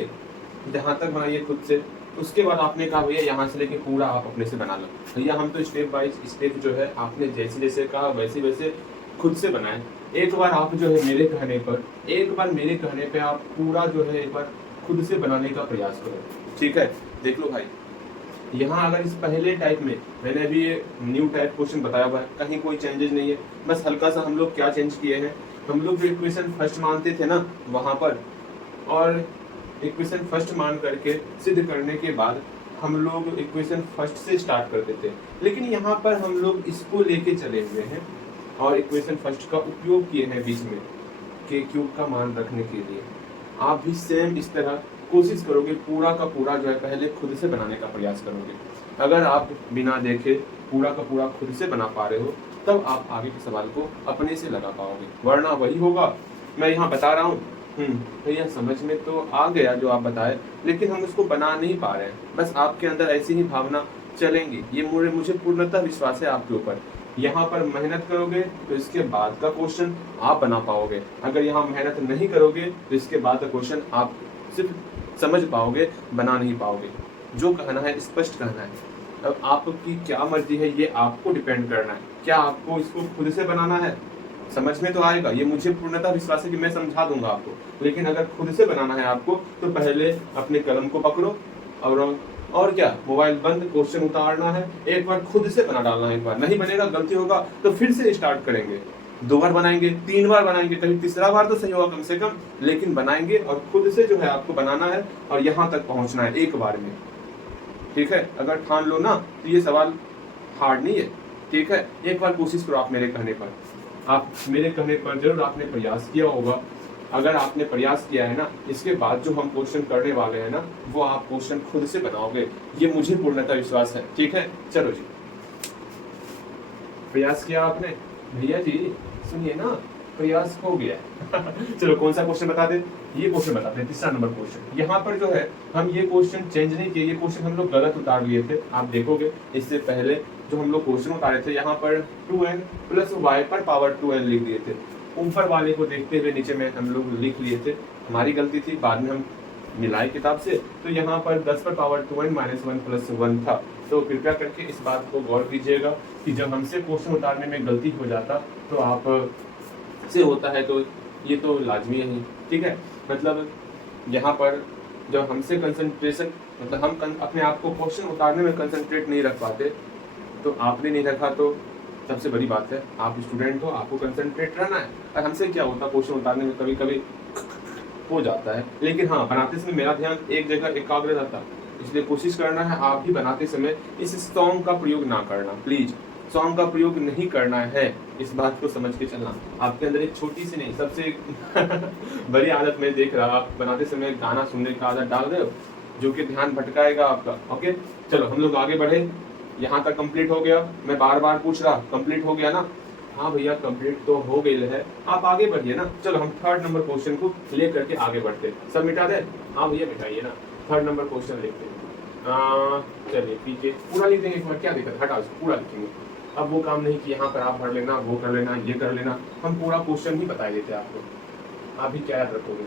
यहाँ तक बनाइए खुद से, उसके बाद आपने कहा भैया यहाँ से लेके पूरा आप अपने से बना लो। भैया हम तो स्टेप बाय स्टेप जो है आपने जैसे जैसे कहा वैसे वैसे खुद से बनाए। एक बार आप जो है मेरे कहने पे आप पूरा जो है एक बार खुद से बनाने का प्रयास करो। ठीक है, देख लो भाई, यहाँ अगर इस पहले टाइप में मैंने अभी ये न्यू टाइप क्वेश्चन बताया हुआ है, कहीं कोई चेंजेस नहीं है, बस हल्का सा हम लोग क्या चेंज किए हैं, हम लोग जो इक्वेशन फर्स्ट मानते थे ना वहां पर, और इक्वेशन फर्स्ट मान करके सिद्ध करने के बाद हम लोग इक्वेशन फर्स्ट से स्टार्ट करते थे, लेकिन यहाँ पर हम लोग इसको लेके चले हुए हैं और इक्वेशन फर्स्ट का उपयोग किए हैं बीच में के क्यूब का मान रखने के लिए। आप भी सेम इस तरह कोशिश करोगे, पूरा का पूरा जो है पहले खुद से बनाने का प्रयास करोगे। अगर आप बिना देखे पूरा का पूरा खुद से बना पा रहे हो, तब आप आगे के सवाल को अपने से लगा पाओगे, वरना वही होगा मैं यहाँ बता रहा हूँ भैया समझ में तो आ गया जो आप बताए, लेकिन हम उसको बना नहीं पा रहे हैं। बस आपके अंदर ऐसी ही भावना चलेंगी, ये मुझे पूर्णतः विश्वास है आपके ऊपर। यहाँ पर मेहनत करोगे तो इसके बाद का क्वेश्चन आप बना पाओगे, अगर यहाँ मेहनत नहीं करोगे तो इसके बाद का क्वेश्चन आप सिर्फ समझ पाओगे, बना नहीं पाओगे। जो कहना है स्पष्ट कहना है। अब आपकी क्या मर्जी है, ये आपको डिपेंड करना है। क्या आपको इसको खुद से बनाना है, समझ में तो आएगा, ये मुझे पूर्णतः विश्वास है कि मैं समझा दूंगा आपको, लेकिन अगर खुद से बनाना है आपको तो पहले अपने कलम को पकड़ो और क्या, मोबाइल बंद, क्वेश्चन उतारना है, एक बार खुद से बना डालना है। एक बार नहीं बनेगा, गलती होगा तो फिर से स्टार्ट करेंगे, 2 बार बनाएंगे, 3 बार बनाएंगे, कहीं तीसरा बार तो सही होगा कम से कम, लेकिन बनाएंगे और खुद से जो है आपको बनाना है और यहाँ तक पहुँचना है एक बार में। ठीक है, अगर ठान लो ना तो ये सवाल हार्ड नहीं है। ठीक है, एक बार कोशिश करो आप मेरे कहने पर, आप मेरे कहने पर जरूर आपने प्रयास किया होगा। अगर आपने प्रयास किया है ना, इसके बाद जो हम क्वेश्चन करने वाले हैं ना, वो आप क्वेश्चन खुद से बनाओगे, ये मुझे पूर्णतः विश्वास है। ठीक है, चलो जी, प्रयास किया आपने भैया जी, सुनिए ना, प्रयास हो गया चलो कौन सा क्वेश्चन बता दे, ये क्वेश्चन बताते हैं, तीसरा नंबर क्वेश्चन। यहाँ पर जो है हम ये क्वेश्चन चेंज नहीं किए, ये क्वेश्चन हम लोग गलत उतार लिए थे। आप देखोगे इससे पहले जो हम लोग क्वेश्चन उतारे थे, यहाँ पर 2n प्लस वाई पर पावर 2n लिख दिए थे, ऊपर वाले को देखते हुए नीचे में हम लोग लिख लिए थे, हमारी गलती थी, बाद में हम मिलाए किताब से, तो यहाँ पर 10 पर पावर 2n माइनस 1 प्लस 1 था। तो कृपया करके इस बात को गौर कीजिएगा कि जब हमसे क्वेश्चन उतारने में गलती हो जाता तो आप से होता है, तो ये तो लाजमी है ही। ठीक है, मतलब यहाँ पर जब हमसे कंसंट्रेशन, मतलब हम अपने आप को क्वेश्चन उतारने में कंसंट्रेट नहीं रख पाते, तो आपने नहीं रखा तो सबसे बड़ी बात है, आप स्टूडेंट हो, आपको कंसंट्रेट रहना है। और हमसे क्या होता, क्वेश्चन उतारने में कभी कभी हो जाता है, लेकिन हाँ बनाते समय मेरा ध्यान एक जगह एकाग्र रहता, इसलिए कोशिश करना है आप भी बनाते समय इस सॉन्ग का प्रयोग ना करना, प्लीज सॉन्ग का प्रयोग नहीं करना है, इस बात को समझ के चलना। आपके अंदर एक छोटी सी नहीं सबसे बड़ी आदत मैं देख रहा, आप बनाते समय गाना सुनने का आदत डाल रहे हो जो कि ध्यान भटकाएगा आपका। ओके चलो हम लोग आगे बढ़े, यहाँ तक कंप्लीट हो गया। मैं बार बार पूछ रहा कंप्लीट हो गया ना? हाँ भैया कंप्लीट तो हो गई है, आप आगे बढ़िए ना। चलो हम थर्ड नंबर क्वेश्चन को लेकर के आगे बढ़ते। सब मिटा दे? हाँ भैया मिटाइए ना। थर्ड नंबर क्वेश्चन लिखते हैं। चलिए पीछे पूरा लिख देंगे, क्या दिक्कत, हटा उसको पूरा लिखेंगे। अब वो काम नहीं कि यहाँ पर आप भर लेना, वो कर लेना, ये कर लेना, हम पूरा क्वेश्चन ही बता देते आपको। आप भी क्या याद रखोगे?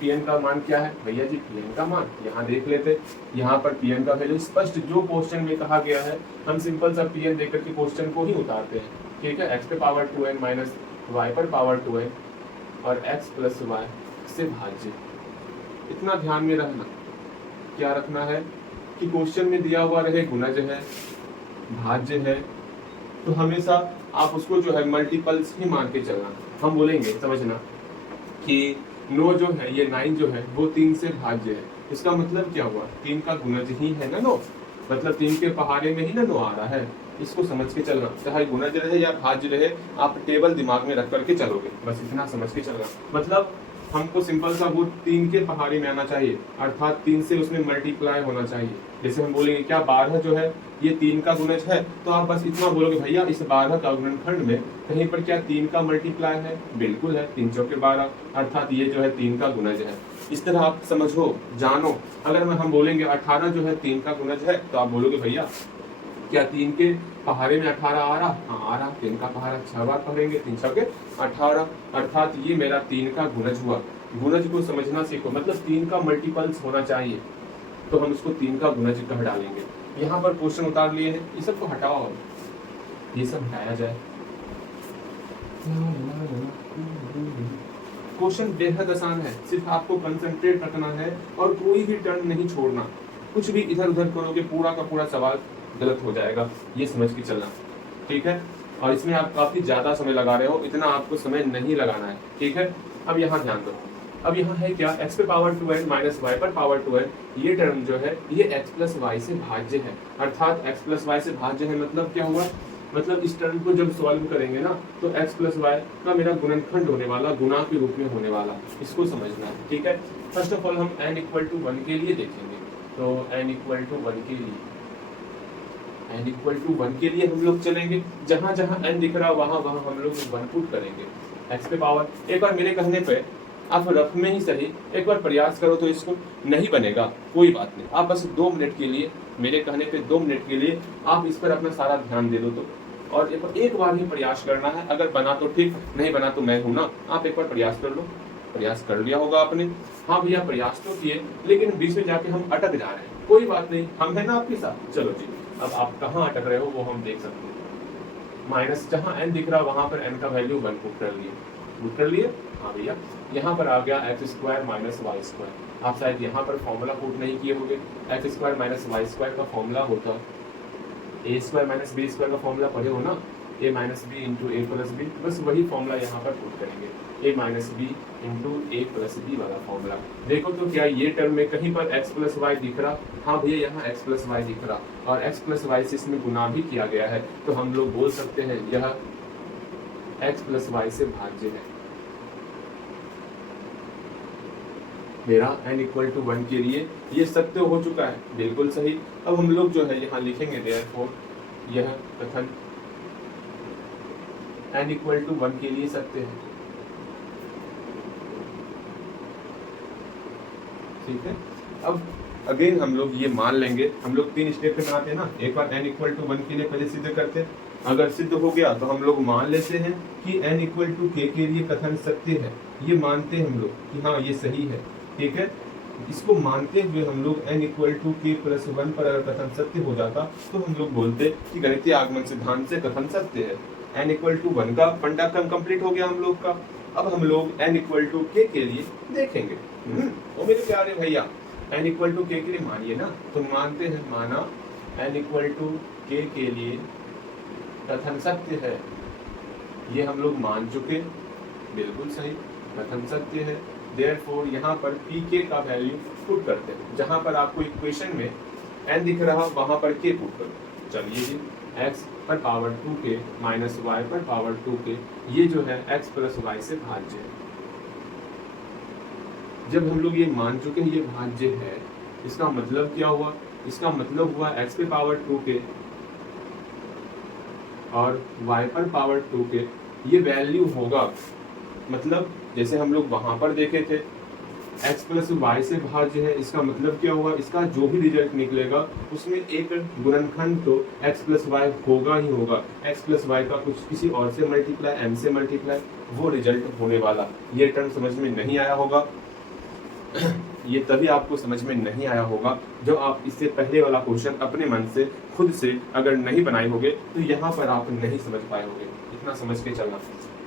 Pn का मान क्या है भैया जी? Pn का मान यहाँ देख लेते, यहाँ पर Pn का वैल्यू स्पष्ट जो क्वेश्चन में कहा गया है हम सिंपल सा Pn देकर के क्वेश्चन को ही उतारते हैं। ठीक है, x पे पावर 2n माइनस y पर पावर 2n और x प्लस y से भाज्य। इतना ध्यान में रखना, क्या रखना है कि क्वेश्चन में दिया हुआ रहे गुणज है, भाज्य है, तो हमेशा आप उसको जो है मल्टीपल्स ही मान के चलना। हम बोलेंगे समझना कि 9 जो है ये 9 जो है वो 3 से भाज्य है, इसका मतलब क्या हुआ? 3 का गुणज ही है ना 9, मतलब 3 के पहाड़े में ही ना 9 आ रहा है। इसको समझ के चलना, चाहे गुणज रहे या भाज्य रहे, आप टेबल दिमाग में रख करके चलोगे, बस इतना समझ के चलना। मतलब हमको सिंपल सा वो 3 के पहाड़े में आना चाहिए, अर्थात 3 से उसमें मल्टीप्लाई होना चाहिए। जैसे हम बोलेंगे क्या 12 जो है ये 3 का गुणज है, तो आप बस इतना बोलोगे भैया इस 12 का गुणनखंड में कहीं पर क्या 3 का मल्टीप्लाई है? बिल्कुल है, 3 चौके 12, अर्थात ये जो है 3 का गुणज है। इस तरह आप समझो, जानो। अगर हम बोलेंगे 18 जो है 3 का गुणज है, तो आप बोलोगे भैया क्या 3 के पहाड़े में 18 आ रहा? हाँ आ रहा। 3 का पहाड़ा 6 बार पढ़ेंगे, 3 छके 18, अर्थात ये मेरा 3 का गुणज हुआ। गुणज को समझना सीखो, मतलब 3 का मल्टीपल्स होना चाहिए, तो हम उसको 3 का गुणज कह डालेंगे। यहाँ पर क्वेश्चन उतार लिए हैं, ये सब को हटाओ, ये सब हटाया जाए। क्वेश्चन बेहद आसान है, सिर्फ आपको कंसंट्रेट रखना है और कोई भी टर्न नहीं छोड़ना। कुछ भी इधर उधर करोगे पूरा का पूरा सवाल गलत हो जाएगा, ये समझ के चलना। ठीक है, और इसमें आप काफी ज्यादा समय लगा रहे हो, इतना आपको समय नहीं लगाना है। ठीक है, अब यहाँ ध्यान दो। अब यहाँ है क्या? x पे पावर 2n माइनस y पर पावर 2n, ये टर्म जो है ये x प्लस वाई से भाज्य है, अर्थात x प्लस वाई से भाज्य है। मतलब क्या हुआ? मतलब इस टर्म को जब सॉल्व करेंगे ना तो x प्लस वाई का मेरा गुणनखंड होने वाला, गुणा के रूप में होने वाला, इसको समझना है। ठीक है, फर्स्ट ऑफ ऑल हम n इक्वल टू 1 के लिए देखेंगे, तो n इक्वल टू 1 के लिए, n इक्वल टू 1 के लिए हम लोग चलेंगे, जहां जहां n दिख रहा वहां वहां हम लोग 1 पुट करेंगे। x पे पावर, एक बार मेरे कहने पे आप रफ में ही सही एक बार प्रयास करो, तो इसको नहीं बनेगा कोई बात नहीं, आप बस 2 मिनट के लिए, मेरे कहने पे 2 मिनट के लिए आप इस पर अपना सारा ध्यान दे दो तो, और एक बार ही प्रयास करना है। अगर बना तो ठीक, नहीं बना तो मैं हूं ना, आप एक बार प्रयास कर लो। प्रयास कर लिया होगा आपने? हाँ भैया प्रयास तो किए, लेकिन बीच में जाके हम अटक जा रहे हैं, कोई बात नहीं, हम है ना आपके साथ। चलो जी, अब आप कहाँ अटक रहे हो वो हम देख सकते हैं। माइनस जहाँ n दिख रहा वहां पर n का वैल्यू 1 पुट कर लिए, पुट कर लिए। हाँ भैया, यहाँ पर आ गया x square minus y square. आप शायद यहाँ पर फॉर्मूला पुट नहीं किए होंगे, x square minus y square का फॉर्मूला होता a square minus b square का फॉर्मूला पढ़े हो ना, a minus b into a plus b, बस वही फॉर्मूला यहाँ पर पुट करेंगे, a minus b into a plus b वाला फॉर्मूला। देखो तो क्या ये टर्म में कहीं पर एक्स प्लस वाई दिख रहा? हाँ भैया यहाँ एक्स प्लस वाई दिख रहा, और एक्स प्लस वाई से इसमें गुना भी किया गया है, तो हम लोग बोल सकते हैं यह एक्स प्लस वाई से भाज्य है। मेरा n इक्वल टू 1 के लिए ये सत्य हो चुका है, बिल्कुल सही। अब हम लोग जो है यहाँ लिखेंगे देयरफॉर यह कथन n इक्वल टू 1 के लिए सत्य है। ठीक है, अब अगेन हम लोग ये मान लेंगे, हम लोग 3 स्टेप पे बनाते हैं ना, एक बार n इक्वल टू 1 के लिए पहले सिद्ध करते हैं, अगर सिद्ध हो गया तो हम लोग मान लेते हैं कि n इक्वल टू k के लिए कथन सत्य है, ये मानते हैं हम लोग कि हाँ ये सही है। ठीक है, इसको मानते हुए हम लोग n equal to k plus 1 पर अगर कथन सत्य हो जाता तो हम लोग बोलते कि गणितीय आगमन सिद्धांत से कथन सत्य है। n इक्वल टू 1 का फंडा क्रम कंप्लीट हो गया हम लोग का। अब हम लोग n इक्वल टू k के लिए देखेंगे। ओ मेरे प्यारे भैया, n इक्वल टू k के लिए मानिए ना, तो मानते हैं, माना n इक्वल टू k के लिए कथन सत्य है, ये हम लोग मान चुके, बिल्कुल सही, कथन सत्य है। देयरफॉर यहाँ पर pk का वैल्यू पुट करते हैं। जहां पर आपको इक्वेशन में n दिख रहा वहां पर k पुट करो। चलिए जी, x पर पावर 2k माइनस y पर पावर 2k, ये जो है x प्लस y से भाज्य है। जब हम लोग ये मान चुके हैं ये भाज्य है, इसका मतलब क्या हुआ? इसका मतलब हुआ x पे पावर 2k और y पर पावर 2k, ये वैल्यू होगा, मतलब जैसे हम लोग वहां पर देखे थे x प्लस वाई से भाज्य है। इसका मतलब क्या हुआ? इसका जो भी रिजल्ट निकलेगा उसमें एक गुणनखंड तो x प्लस वाई होगा ही होगा। x प्लस वाई का कुछ किसी और से मल्टीप्लाई, m से मल्टीप्लाई, वो रिजल्ट होने वाला। ये टर्म समझ में नहीं आया होगा ये तभी आपको समझ में नहीं आया होगा जो आप इससे पहले वाला क्वेश्चन अपने मन से खुद से अगर नहीं बनाए होगे तो यहाँ पर आप नहीं समझ पाए होगे। इतना समझ के चलना।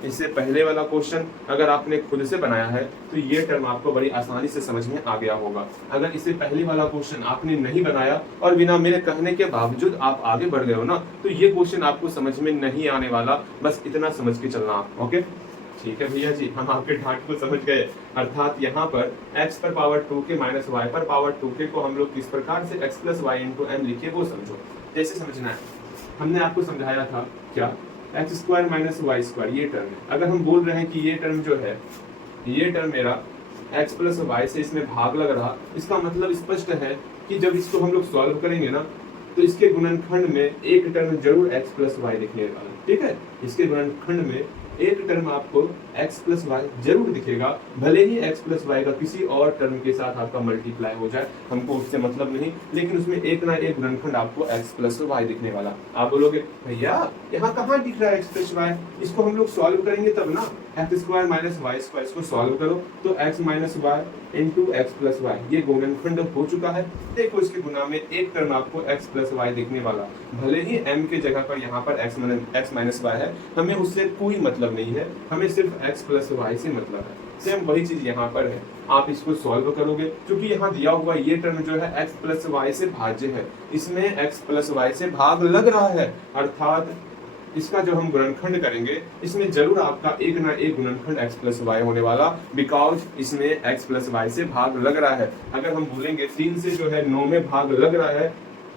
इससे पहले वाला क्वेश्चन अगर आपने खुद से बनाया है तो ये टर्म आपको बड़ी आसानी से समझ में आ गया होगा। अगर इससे पहले वाला क्वेश्चन आपने नहीं बनाया और बिना मेरे कहने के बावजूद आप आगे बढ़ गए हो ना, तो ये क्वेश्चन आपको समझ में नहीं आने वाला। बस इतना समझ के चलना आप। ओके, ठीक है भैया जी, हम आपके डांट को समझ गए। अर्थात यहाँ पर x पर पावर 2k माइनस y पर पावर 2k को हम लोग किस प्रकार से x plus y into m लिखे वो समझो। जैसे समझना है, हमने आपको समझाया था क्या, x square minus y square ये टर्म है। अगर हम बोल रहे हैं कि ये टर्म जो है, ये टर्म मेरा एक्स प्लस वाई से इसमें भाग लग रहा, इसका मतलब स्पष्ट है कि जब इसको हम लोग सॉल्व करेंगे ना तो इसके गुणनखंड में एक टर्म जरूर एक्स प्लस वाई दिखने वाला। ठीक है, इसके गुणनखंड में एक टर्म आपको x प्लस वाई जरूर दिखेगा, भले ही x प्लस वाई का किसी और टर्म के साथ आपका मल्टीप्लाई हो जाए, हमको उससे मतलब नहीं, लेकिन उसमें एक ना एक गुणनखंड आपको x प्लस वाई दिखने वाला। आप बोलोगे भैया यहाँ कहाँ दिख रहा है x प्लस वाई, इसको हम लोग सॉल्व करेंगे तब ना, x square minus y square, इसको सॉल्व करो तो x minus y into x plus y, ये गुणनखंड हो चुका है। देखो इसके गुना में एक टर्म आपको x प्लस वाई दिखने वाला, भले ही m के जगह पर यहाँ पर x माइनस वाई है, हमें उससे कोई मतलब नहीं है, हमें सिर्फ x प्लस वाई से मतलब है। सेम वही चीज यहाँ पर है, आप इसको सॉल्व करोगे क्योंकि यहाँ दिया हुआ ये टर्म जो है x प्लस वाई से भाज्य है, इसमें x प्लस वाई से भाग लग रहा है, अर्थात इसका जब हम गुणनखंड करेंगे इसमें जरूर आपका एक ना एक गुणनखंड x प्लस वाई होने वाला, बिकॉज इसमें x प्लस वाई से भाग लग रहा है। अगर हम बोलेंगे 3 से जो है 9 में भाग लग रहा है,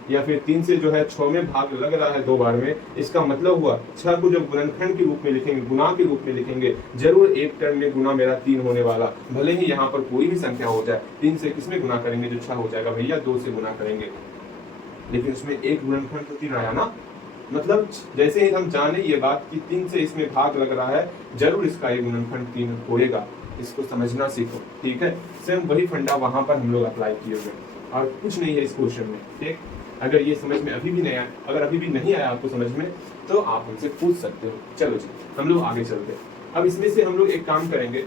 या फिर 3 से जो है 6 में भाग लग रहा है 2 बार में, इसका मतलब हुआ 6 को जब गुणनखंड के रूप में लिखेंगे, गुणा के रूप में लिखेंगे, जरूर एक टर्म में गुना मेरा 3 होने वाला, भले ही यहाँ पर कोई भी संख्या हो जाए। 3 से किसमें गुना करेंगे जो 6 हो जाएगा भैया, 2 से गुना करेंगे, लेकिन उसमें एक गुणनखंड तो 3 आया ना। मतलब जैसे ही हम जाने ये बात कि 3 से इसमें भाग लग रहा है, जरूर इसका एक गुणनखंड 3 होएगा। इसको समझना सीखो, ठीक है। सेम वही फंडा वहां पर हम लोग अप्लाई किए हुए, और कुछ नहीं है इस क्वेश्चन में। ठीक, अगर ये समझ में अभी भी नहीं आया, अगर अभी भी नहीं आया आपको समझ में, तो आप हमसे पूछ सकते हो। चलो जी, हम लोग आगे चलते हैं। अब इसमें से हम लोग एक काम करेंगे,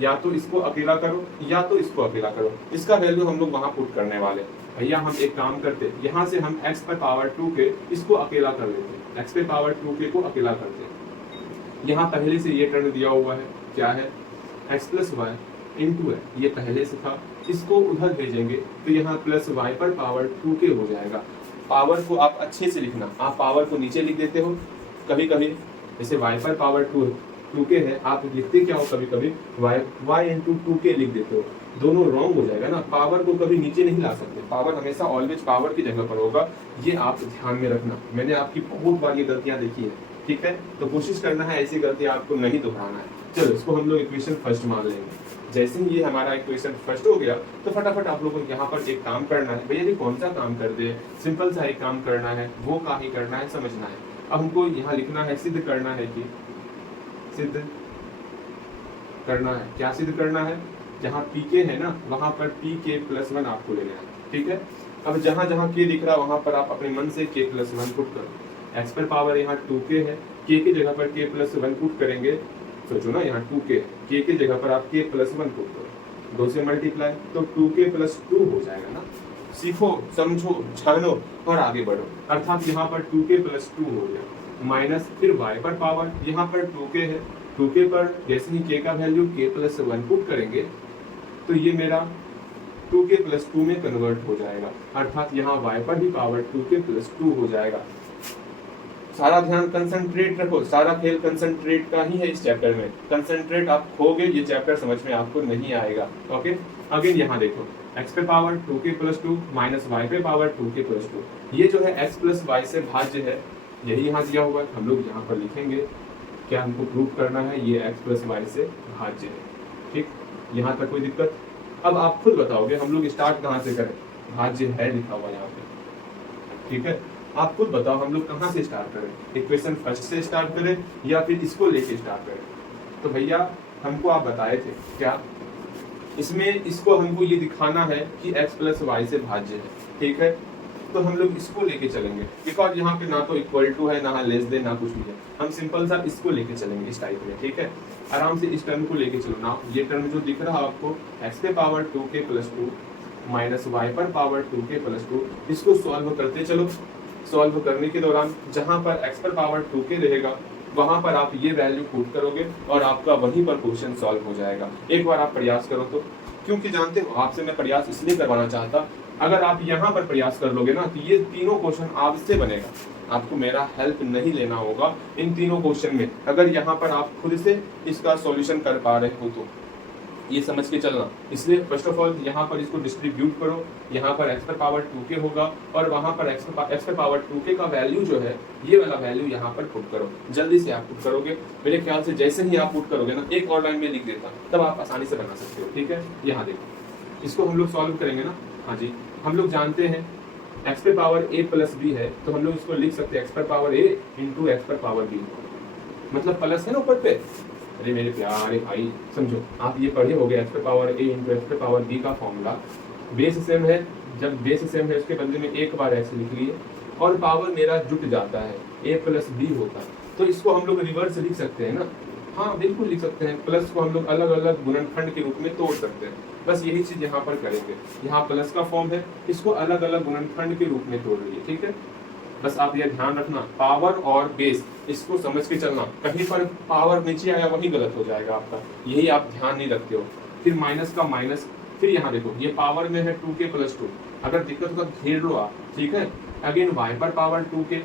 या तो इसको अकेला करो या तो इसको अकेला करो, इसका वैल्यू हम लोग वहां पुट करने वाले। भैया हम एक काम करते, यहाँ से हम x पर पावर 2k इसको अकेला कर लेते, x पे पावर 2k को अकेला करते। यहाँ पहले से ये टर्म दिया हुआ है, क्या है, x प्लस वाई इंटू है, ये पहले से था, इसको उधर भेजेंगे तो यहाँ प्लस y पर पावर 2k हो जाएगा। पावर को आप अच्छे से लिखना, आप पावर को नीचे लिख देते हो कभी कभी, जैसे y पर पावर 2k है, आप लिखते क्या हो कभी कभी y इंटू 2k लिख देते हो, दोनों रॉन्ग हो जाएगा ना। पावर को कभी नीचे नहीं ला सकते, पावर हमेशा ऑलवेज पावर की जगह पर होगा, ये आप ध्यान में रखना। मैंने आपकी बहुत बार ये गलतियां देखी है, ठीक है, तो कोशिश करना है ऐसी गलतियां आपको नहीं दोहराना है। चलो इसको हम लोग इक्वेशन फर्स्ट मान लेंगे। जैसे ही ये हमारा इक्वेशन फर्स्ट हो गया तो फटाफट आप लोगों को यहाँ पर एक काम करना है। भैया जी कौन सा काम कर दे, सिंपल सा एक काम करना है, वो का ही करना है, समझना है। अब हमको यहाँ लिखना है, सिद्ध करना है कि, सिद्ध करना है, क्या सिद्ध करना है, जहाँ pk है ना वहां पर pk प्लस 1 आपको लेना है, ठीक है। अब जहां जहां k दिख रहा है वहां पर आप अपने मन से k प्लस 1 पुट करो। x पर पावर यहाँ 2k है, k की जगह पर k प्लस 1 पुट करेंगे, सोचो ना यहाँ 2k, k की जगह पर आप k प्लस 1 पुट करो, 2 से मल्टीप्लाई तो 2k प्लस 2 हो जाएगा ना। सीखो, समझो, जानो और आगे बढ़ो। अर्थात यहाँ पर 2k प्लस 2 हो गया, माइनस फिर y पर पावर, यहाँ पर 2k है, 2k पर जैसे ही k का वैल्यू k प्लस 1 पुट करेंगे तो ये मेरा 2k प्लस 2 में कन्वर्ट हो जाएगा, अर्थात यहाँ y पर भी पावर 2k प्लस 2 हो जाएगा। सारा ध्यान कंसंट्रेट रखो, सारा खेल कंसंट्रेट का ही है इस चैप्टर में। कंसंट्रेट आप खोगे ये चैप्टर समझ में आपको नहीं आएगा। ओके, अगेन यहाँ देखो, x पे power 2k plus 2 minus y पे पावर 2k प्लस 2। ये जो है x प्लस वाई से भाज्य है, यही यहाँ दिया हुआ है, हम लोग यहाँ पर लिखेंगे। क्या हमको प्रूव करना है, ये x प्लस वाई से भाज्य है। ठीक, यहाँ तक कोई दिक्कत? अब आप खुद बताओगे हम लोग स्टार्ट कहाँ से करें, भाज्य है लिखा हुआ यहाँ पे, ठीक है। आप खुद बताओ हम लोग कहाँ से स्टार्ट करें, इक्वेशन फर्स्ट से स्टार्ट करें या फिर इसको लेके स्टार्ट करें? तो भैया हमको आप बताए थे क्या, इसमें इसको हमको ये दिखाना है कि x प्लस वाई से भाज्य है, ठीक है। तो हम लोग इसको लेके चलेंगे, बिकॉज यहाँ पे ना तो इक्वल टू है, ना लेस देन, ना कुछ भी है। हम सिंपल सा इसको लेके चलेंगे इस टाइप में, ठीक है। आराम से इस टर्म को लेके चलो ना। ये टर्म जो दिख रहा है आपको x पे power 2k plus 2 minus y पर पावर 2k प्लस 2, इसको सॉल्व करते चलो। सॉल्व करने के दौरान जहां पर x पर पावर 2k रहेगा वहां पर आप ये वैल्यू पुट करोगे और आपका वहीं पर क्वेश्चन सॉल्व हो जाएगा। एक बार आप प्रयास करो तो, क्योंकि जानते हो आपसे मैं प्रयास इसलिए करवाना चाहता, अगर आप यहाँ पर प्रयास कर लोगे ना तो ये तीनों क्वेश्चन आपसे बनेगा, आपको मेरा हेल्प नहीं लेना होगा इन तीनों क्वेश्चन में। अगर यहाँ पर आप खुद से इसका सॉल्यूशन कर पा रहे हो तो ये समझ के चलना। इसलिए फर्स्ट ऑफ ऑल यहाँ पर इसको डिस्ट्रीब्यूट करो, यहाँ पर x पर पावर 2k होगा और वहाँ पर x पर पावर 2k का वैल्यू जो है ये वाला वैल्यू यहाँ पर पुट करो। जल्दी से आप पुट करोगे, मेरे ख्याल से जैसे ही आप पुट करोगे ना, एक और लाइन में लिख देता तब आप आसानी से बना सकते हो, ठीक है। यहाँ देखो, इसको हम लोग सॉल्व करेंगे ना। हाँ जी, हम लोग जानते हैं x पे पावर a प्लस b है, तो हम लोग इसको लिख सकते हैं x पर पावर a इंटू x पर पावर b, मतलब प्लस है ना ऊपर पे। अरे मेरे प्यारे भाई समझो, आप ये पढ़े होगे x पे पावर a इंटू x पे पावर b का फॉर्मूला। बेस सेम है, जब बेस सेम है उसके बदले में एक बार x लिख लिए और पावर मेरा जुट जाता है, a प्लस b होता है, तो इसको हम लोग रिवर्स लिख सकते हैं ना। हाँ बिल्कुल लिख सकते हैं, प्लस को हम लोग अलग अलग गुणनखंड के रूप में तोड़ सकते हैं। बस यही चीज यहाँ पर करेंगे, यहाँ प्लस का फॉर्म है, इसको अलग अलग गुणनखंड के रूप में तोड़ लिए, ठीक है। बस आप ये ध्यान रखना, पावर और बेस इसको समझ के चलना, कहीं पर पावर नीचे आया वही गलत हो जाएगा आपका, यही आप ध्यान नहीं रखते हो। फिर माइनस का माइनस, फिर यहाँ देखो ये पावर में है 2k प्लस 2, अगर दिक्कत होगा घेर लो आप, ठीक है। अगेन y पर पावर 2k,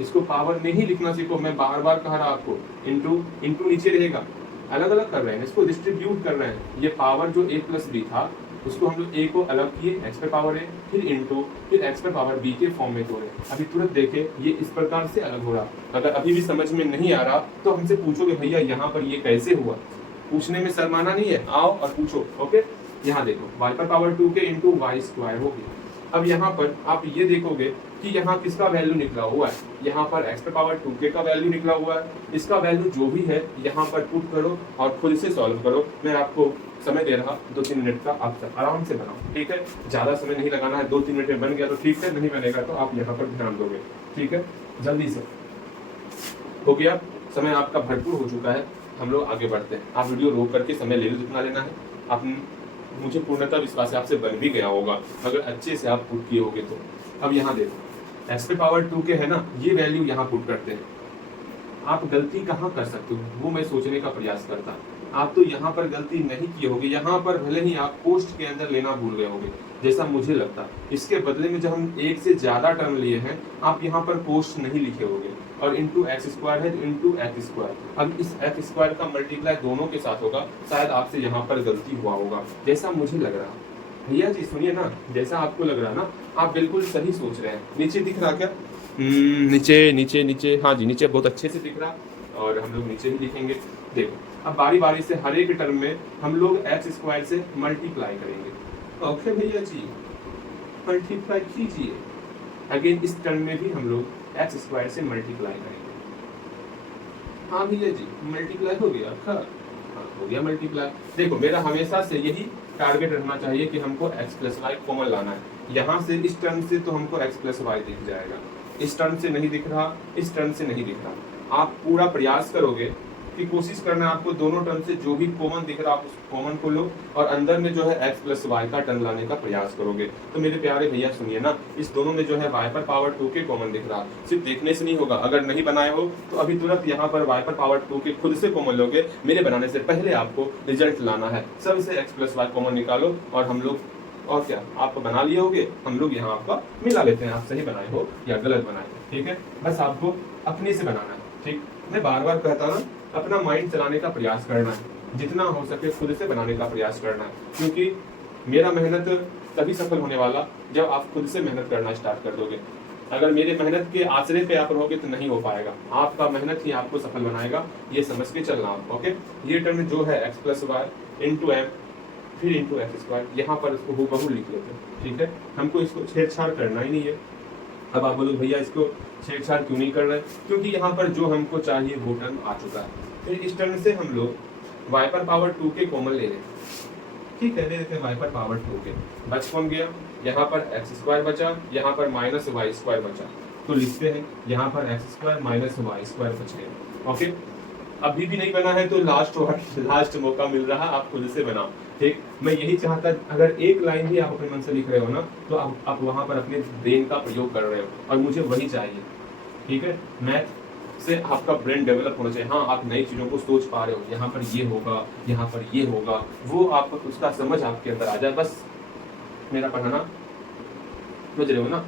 इसको पावर में ही लिखना सीखो, मैं बार बार कह रहा आपको, इंटू नीचे रहेगा, अलग अलग कर रहे हैं, इसको डिस्ट्रीब्यूट कर रहे हैं। ये पावर जो a प्लस b था उसको हम लोग a को अलग किए, x पे पावर a, फिर इंटू, फिर x पे पावर b के फॉर्म में तोड़े। अभी तुरंत देखे ये इस प्रकार से अलग हो रहा। अगर अभी भी समझ में नहीं आ रहा तो हमसे पूछोगे भैया यहाँ पर ये कैसे हुआ, पूछने में शर्माना नहीं है, आओ और पूछो, ओके। यहाँ देखो y पर power 2k into Y square हो गया। अब यहाँ पर आप ये देखोगे कि यहाँ किसका वैल्यू निकला हुआ है, यहाँ पर x पे पावर 2k का वैल्यू निकला हुआ है। इसका वैल्यू जो भी है यहाँ पर पुट करो और खुद से सॉल्व करो। मैं आपको समय दे रहा 2-3 मिनट का, आप आराम से बनाओ, ठीक है। ज्यादा समय नहीं लगाना है, 2-3 मिनट में बन गया तो ठीक है, नहीं बनेगा तो आप यहाँ पर ध्यान दोगे, ठीक है। जल्दी से हो गया, समय आपका भरपूर हो चुका है, हम लोग आगे बढ़ते हैं। आप वीडियो रोक करके समय ले लो जितना लेना है। आप, मुझे पूर्णतः विश्वास है आपसे बन भी गया होगा अगर अच्छे से आप पुट किए होगे तो। अब यहाँ देखो x पे पावर 2k है ना, ये वैल्यू यहाँ पुट करते हैं। आप गलती कहाँ कर सकते हो वो मैं सोचने का प्रयास करता। आप तो यहाँ पर गलती नहीं किए होगे, यहाँ पर भले ही आप पोस्ट के अंदर लेना भूल गए होगे जैसा मुझे लगता। इसके बदले में जब हम एक से ज्यादा टर्म लिए हैं, आप यहाँ पर पोस्ट नहीं लिखे होगे और इंटू एक्स स्क्वायर है तो इंटू एक्स स्क्वायर। अब इस एक्स स्क्वायर का मल्टीप्लाई दोनों के साथ होगा, शायद आपसे यहाँ पर गलती हुआ होगा जैसा मुझे लग रहा। भैया जी सुनिए ना, जैसा आपको लग रहा ना, आप बिल्कुल सही सोच रहे हैं। नीचे दिख रहा क्या? नीचे नीचे नीचे, हाँ जी नीचे बहुत अच्छे से दिख रहा, और हम लोग नीचे ही लिखेंगे। देखो अब बारी बारी से हर एक टर्म में हम लोग एक्स स्क्वायर से मल्टीप्लाई करेंगे। ओके भैया जी, मल्टीप्लाई कीजिए। अगेन इस टर्म में भी हम लोग एक्स स्क्वायर से मल्टीप्लाई करेंगे। हाँ भैया जी मल्टीप्लाई हो गया, हाँ हो गया मल्टीप्लाई। देखो मेरा हमेशा से यही टारगेट रखना चाहिए कि हमको x प्लस वाई कॉमन लाना है। यहाँ से इस टर्म से तो हमको x प्लस वाई दिख जाएगा, इस टर्म से नहीं दिख रहा, इस टर्म से नहीं दिख रहा। आप पूरा प्रयास करोगे कि कोशिश करना है आपको दोनों टर्म से जो भी कॉमन दिख रहा आप उस कॉमन को लो और अंदर में जो है x प्लस वाई का टर्म लाने का प्रयास करोगे। तो मेरे प्यारे भैया सुनिए ना, इस दोनों में जो है y पर पावर 2k कॉमन दिख रहा, सिर्फ देखने से नहीं होगा। अगर नहीं बनाए हो तो अभी तुरंत यहाँ पर y पर पावर 2k खुद से कॉमन लोगे, मेरे बनाने से पहले आपको रिजल्ट लाना है। सबसे x प्लस वाई कॉमन निकालो और हम लोग, और क्या आप बना लिए होगे, हम लोग यहाँ आपका मिला लेते हैं, आप सही बनाए हो या गलत बनाए हो, ठीक है। बस आपको अपने से बनाना है, ठीक। मैं बार बार कहता ना, अपना माइंड चलाने का प्रयास करना है, जितना हो सके खुद से बनाने का प्रयास करना है, क्योंकि मेरा मेहनत तभी सफल होने वाला जब आप खुद से मेहनत करना स्टार्ट कर दोगे। अगर मेरे मेहनत के आश्रय पे आप रहोगे तो नहीं हो पाएगा, आपका मेहनत ही आपको सफल बनाएगा, ये समझ के चलना आप। ओके, ये टर्म जो है x plus y into M फिर इंटू एक्स स्क्वायर, यहाँ पर इसको हूबहू लिख लेते हैं। ठीक है, हमको इसको छेड़छाड़ करना ही नहीं है। अब आप बोलो भैया इसको छेड़छाड़ क्यों नहीं कर रहे, क्योंकि यहाँ पर जो हमको चाहिए वो टर्म आ चुका है। फिर इस टर्म से हम लोग y पर पावर 2 के कॉमन ले लें। ठीक है, ले लेते हैं y पर पावर 2 के, बच कौन गया, यहाँ पर एक्स स्क्वायर बचा, यहाँ पर माइनस वाई स्क्वायर बचा, तो लिखते हैं यहाँ पर x square minus y square बच गया। ओके, अभी भी नहीं बना है तो लास्ट मौका मिल रहा, आप खुद से बनाओ। ठीक, मैं यही चाहता, अगर एक लाइन भी आप अपने मन से लिख रहे हो ना तो आप वहां पर अपने ब्रेन का प्रयोग कर रहे हो और मुझे वही चाहिए। ठीक है, मैथ से आपका ब्रेन डेवलप होना चाहिए। हाँ, आप नई चीजों को सोच पा रहे हो, यहाँ पर ये होगा, यहाँ पर ये होगा, वो आप उसका समझ आपके अंदर आ जाए, बस मेरा पढ़ाना समझ रहे हो ना।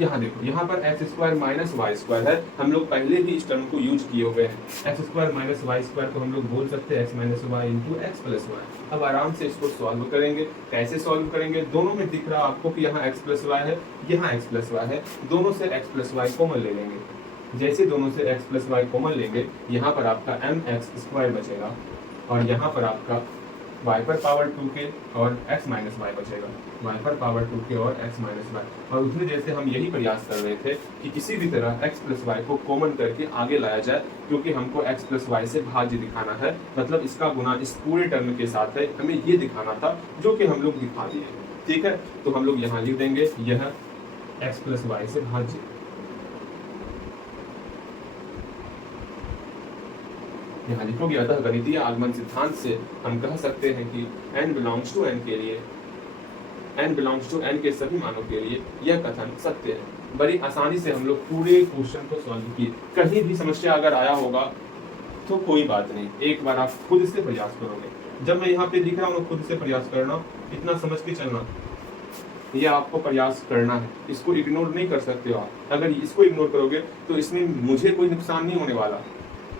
यहाँ देखो, यहाँ पर x square minus y square है, हम लोग पहले भी इस टर्म को यूज किए हुए हैं। X square minus y square को हम लोग बोल सकते हैं x minus y into x plus y. अब आराम से इसको सॉल्व करेंगे। कैसे सॉल्व करेंगे, दोनों में दिख रहा आपको कि यहाँ एक्स प्लस वाई है, यहाँ एक्स प्लस वाई है, दोनों से एक्स प्लस वाई कॉमन ले लेंगे। जैसे दोनों से एक्स प्लस वाई कॉमन लेंगे, यहाँ पर आपका एम एक्स स्क्वायर बचेगा और यहाँ पर आपका y पर पावर 2 के और x माइनस वाई बचेगा, y पर पावर 2 के और x माइनस वाई। और उसमें जैसे हम यही प्रयास कर रहे थे कि किसी भी तरह x प्लस वाई को कॉमन करके आगे लाया जाए, क्योंकि हमको x प्लस वाई से भाज्य दिखाना है, मतलब इसका गुना इस पूरे टर्म के साथ है, हमें ये दिखाना था, जो कि हम लोग दिखा दिए। ठीक है, तो हम लोग यहाँ लिख देंगे यह x प्लस वाई से भाज्य। यहाँ लिखोगे, अतः गणितीय आगमन सिद्धांत से हम कह सकते हैं कि n बिलोंग्स टू n के लिए, n बिलोंग्स टू n के सभी मानों के लिए यह कथन सत्य है। बड़ी आसानी से हम लोग पूरे क्वेश्चन को सॉल्व किए। कहीं भी समस्या अगर आया होगा तो कोई बात नहीं, एक बार आप खुद से प्रयास करोगे। जब मैं यहाँ पे लिख रहा हूँ खुद से प्रयास करना, इतना समझ के चलना, ये आपको प्रयास करना है, इसको इग्नोर नहीं कर सकते हो आप। अगर इसको इग्नोर करोगे तो इसमें मुझे कोई नुकसान नहीं होने वाला,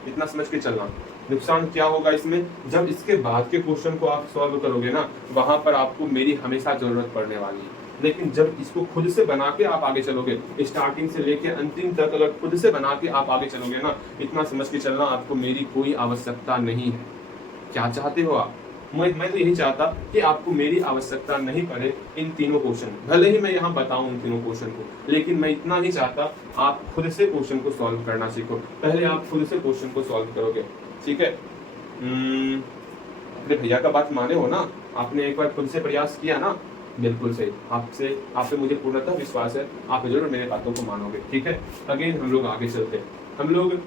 इतना समझ के चलना। नुकसान क्या होगा इसमें, जब इसके बाद के क्वेश्चन को आप सॉल्व करोगे ना, वहां पर आपको मेरी हमेशा जरूरत पड़ने वाली है। लेकिन जब इसको खुद से बना के आप आगे चलोगे, स्टार्टिंग से लेके अंतिम तक अगर खुद से बना के आप आगे चलोगे ना, इतना समझ के चलना, आपको मेरी कोई आवश्यकता नहीं है। क्या चाहते हो आप, मैं तो यही चाहता कि आपको मेरी आवश्यकता नहीं पड़े इन तीनों क्वेश्चन, भले ही मैं यहाँ बताऊं उन तीनों क्वेश्चन को, लेकिन मैं इतना ही चाहता आप खुद से क्वेश्चन को सॉल्व करना सीखो। पहले आप खुद से क्वेश्चन को सॉल्व करोगे, ठीक है। अपने भैया का बात माने हो ना, आपने एक बार खुद से प्रयास किया ना, बिल्कुल सही, आप पे मुझे पूर्णतः विश्वास है, आप जरूर मेरे बातों को मानोगे। ठीक है, अगेन हम लोग आगे चलते हैं। हम लोग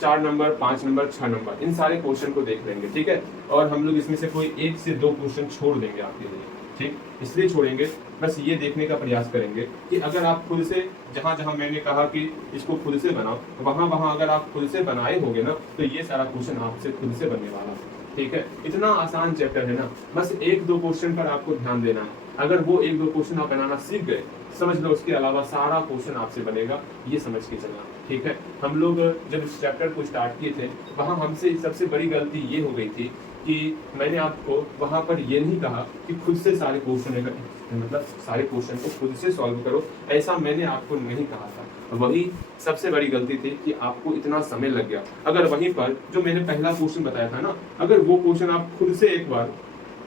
4 नंबर, 5 नंबर, 6 नंबर, इन सारे क्वेश्चन को देख लेंगे। ठीक है, और हम लोग इसमें से कोई 1 से 2 क्वेश्चन छोड़ देंगे आपके लिए। ठीक, इसलिए छोड़ेंगे, बस ये देखने का प्रयास करेंगे कि अगर आप खुद से, जहां जहां मैंने कहा कि इसको खुद से बनाओ, वहां वहां अगर आप खुद से बनाए होगे ना, तो ये सारा क्वेश्चन आपसे खुद से बनने वाला है। ठीक है, इतना आसान चैप्टर है ना, बस 1-2 क्वेश्चन पर आपको ध्यान देना है। अगर वो 1-2 क्वेश्चन आप बनाना सीख गए, समझ लो उसके अलावा सारा क्वेश्चन आपसे बनेगा, ये समझ के चलना। ठीक है, हम लोग जब इस चैप्टर को स्टार्ट किए थे, वहाँ हमसे सबसे बड़ी गलती ये हो गई थी कि मैंने आपको वहाँ पर ये नहीं कहा कि खुद से सारे क्वेश्चन, मतलब सारे क्वेश्चन को खुद से सॉल्व करो, ऐसा मैंने आपको नहीं कहा था। वही सबसे बड़ी गलती थी कि आपको इतना समय लग गया। अगर वहीं पर जो मैंने पहला क्वेश्चन बताया था ना, अगर वो क्वेश्चन आप खुद से एक बार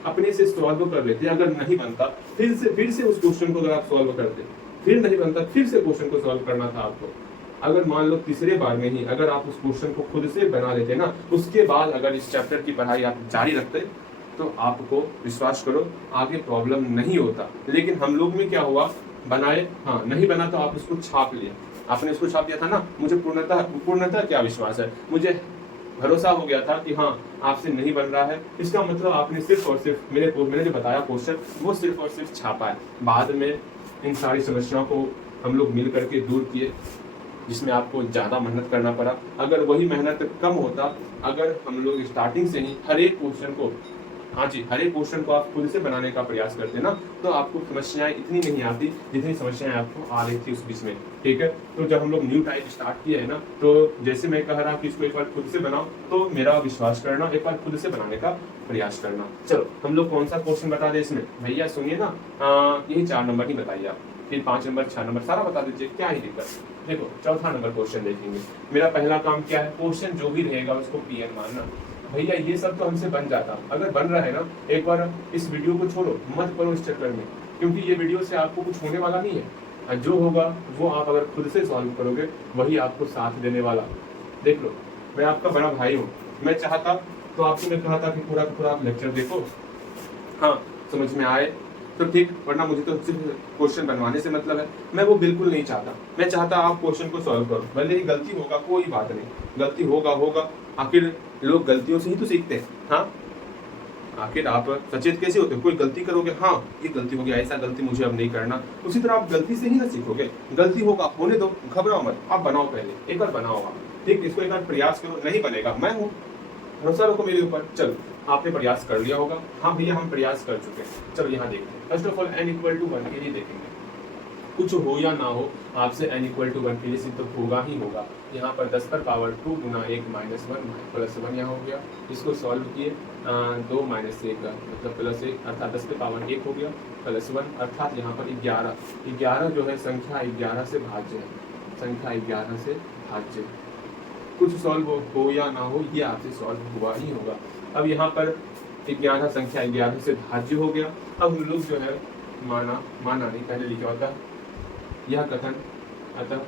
अपने से सॉल्व कर लेते, अगर नहीं बनता फिर से उस क्वेश्चन को अगर आप सॉल्व करते, फिर नहीं बनता फिर से क्वेश्चन को सॉल्व करना था आपको। अगर मान लो तीसरे बार में ही अगर आप उस क्वेश्चन को खुद से बना लेते ना, उसके बाद अगर इस चैप्टर की पढ़ाई आप जारी रखते, तो आपको विश्वास करो आगे प्रॉब्लम नहीं होता। लेकिन हम लोग में क्या हुआ, बनाए, हाँ नहीं बना तो आप इसको छाप लिया, आपने इसको छाप दिया था ना। मुझे पूर्णतः क्या विश्वास है, मुझे भरोसा हो गया था कि हाँ आपसे नहीं बन रहा है, इसका मतलब आपने सिर्फ और सिर्फ मैंने जो बताया क्वेश्चन वो सिर्फ और सिर्फ छापा है। बाद में इन सारी समस्याओं को हम लोग मिल करके दूर किए, जिसमें आपको ज़्यादा मेहनत करना पड़ा। अगर वही मेहनत कम होता, अगर हम लोग स्टार्टिंग से ही हर एक क्वेश्चन को हाँ जी, हर एक क्वेश्चन को आप खुद से बनाने का प्रयास करते ना, तो आपको समस्याएं इतनी नहीं आती जितनी समस्याएं आपको आ रही थी उस बीच में। ठीक है, तो जब हम लोग न्यू टाइप स्टार्ट किया है ना, तो जैसे मैं कह रहा कि इसको एक बार खुद से बनाओ, तो मेरा विश्वास करना, एक बार खुद से बनाने का प्रयास करना। चलो हम लोग कौन सा क्वेश्चन बता दें इसमें, भैया सुनिए ना, यही 4 नंबर ही बताइए आप, फिर 5 नंबर 6 नंबर सारा बता दीजिए, क्या ही दिक्कत। देखो चौथा नंबर क्वेश्चन देखेंगे। मेरा पहला काम क्या है, क्वेश्चन जो भी रहेगा उसको पीएन मानना। भैया ये सब तो हमसे बन जाता, अगर बन रहा है ना, एक बार इस वीडियो को छोड़ो, मत करो इस चक्कर में, क्योंकि ये वीडियो से आपको कुछ होने वाला नहीं है। जो होगा वो आप अगर खुद से सॉल्व करोगे, वही आपको साथ देने वाला। देख लो, मैं आपका बड़ा भाई हूँ, मैं चाहता तो आपको मैं कहा था कि पूरा पूरा आप लेक्चर देखो, हाँ समझ में आए तो ठीक, वरना मुझे तो सिर्फ क्वेश्चन बनवाने से मतलब है। मैं वो बिल्कुल नहीं चाहता, मैं चाहता आप क्वेश्चन को सॉल्व करो, भले ही गलती होगा कोई बात नहीं, गलती होगा, आखिर लोग गलतियों से ही तो सीखते हैं। हाँ, आखिर आप सचेत कैसे होते हो, कोई गलती करोगे, हाँ ये गलती हो गया, ऐसा गलती मुझे अब नहीं करना, उसी तरह आप गलती से ही ना सीखोगे। गलती होगा, होने दो, घबराओ मत, आप बनाओ, पहले एक बार बनाओ आप, ठीक, इसको एक बार प्रयास करो, नहीं बनेगा मैं हूँ, भरोसा रखो मेरे ऊपर। चलो आपने प्रयास कर लिया होगा, हाँ भैया हम प्रयास कर चुके हैं। चलो यहाँ देखते हैं, first of all n equal to 1 के लिए देखेंगे, कुछ हो या ना हो, आपसे n इक्वल टू 1 के लिए सिद्ध होगा ही होगा। यहाँ पर 10 पर पावर 2 गुना 1 माइनस 1 प्लस 1 यहाँ हो गया, इसको सॉल्व किए, 2 माइनस 1 मतलब प्लस 1, अर्थात 10 पे पावर 1 हो गया, प्लस 1 अर्थात यहाँ पर 11 जो है संख्या 11 से भाज्य है, संख्या 11 से भाज्य। कुछ सॉल्व हो या ना हो, ये आपसे सॉल्व हुआ ही होगा। अब यहाँ पर 11 संख्या 11 से भाज्य हो गया। अब हम लोग जो है माना नहीं, पहले लिखा होता यह कथन, अतः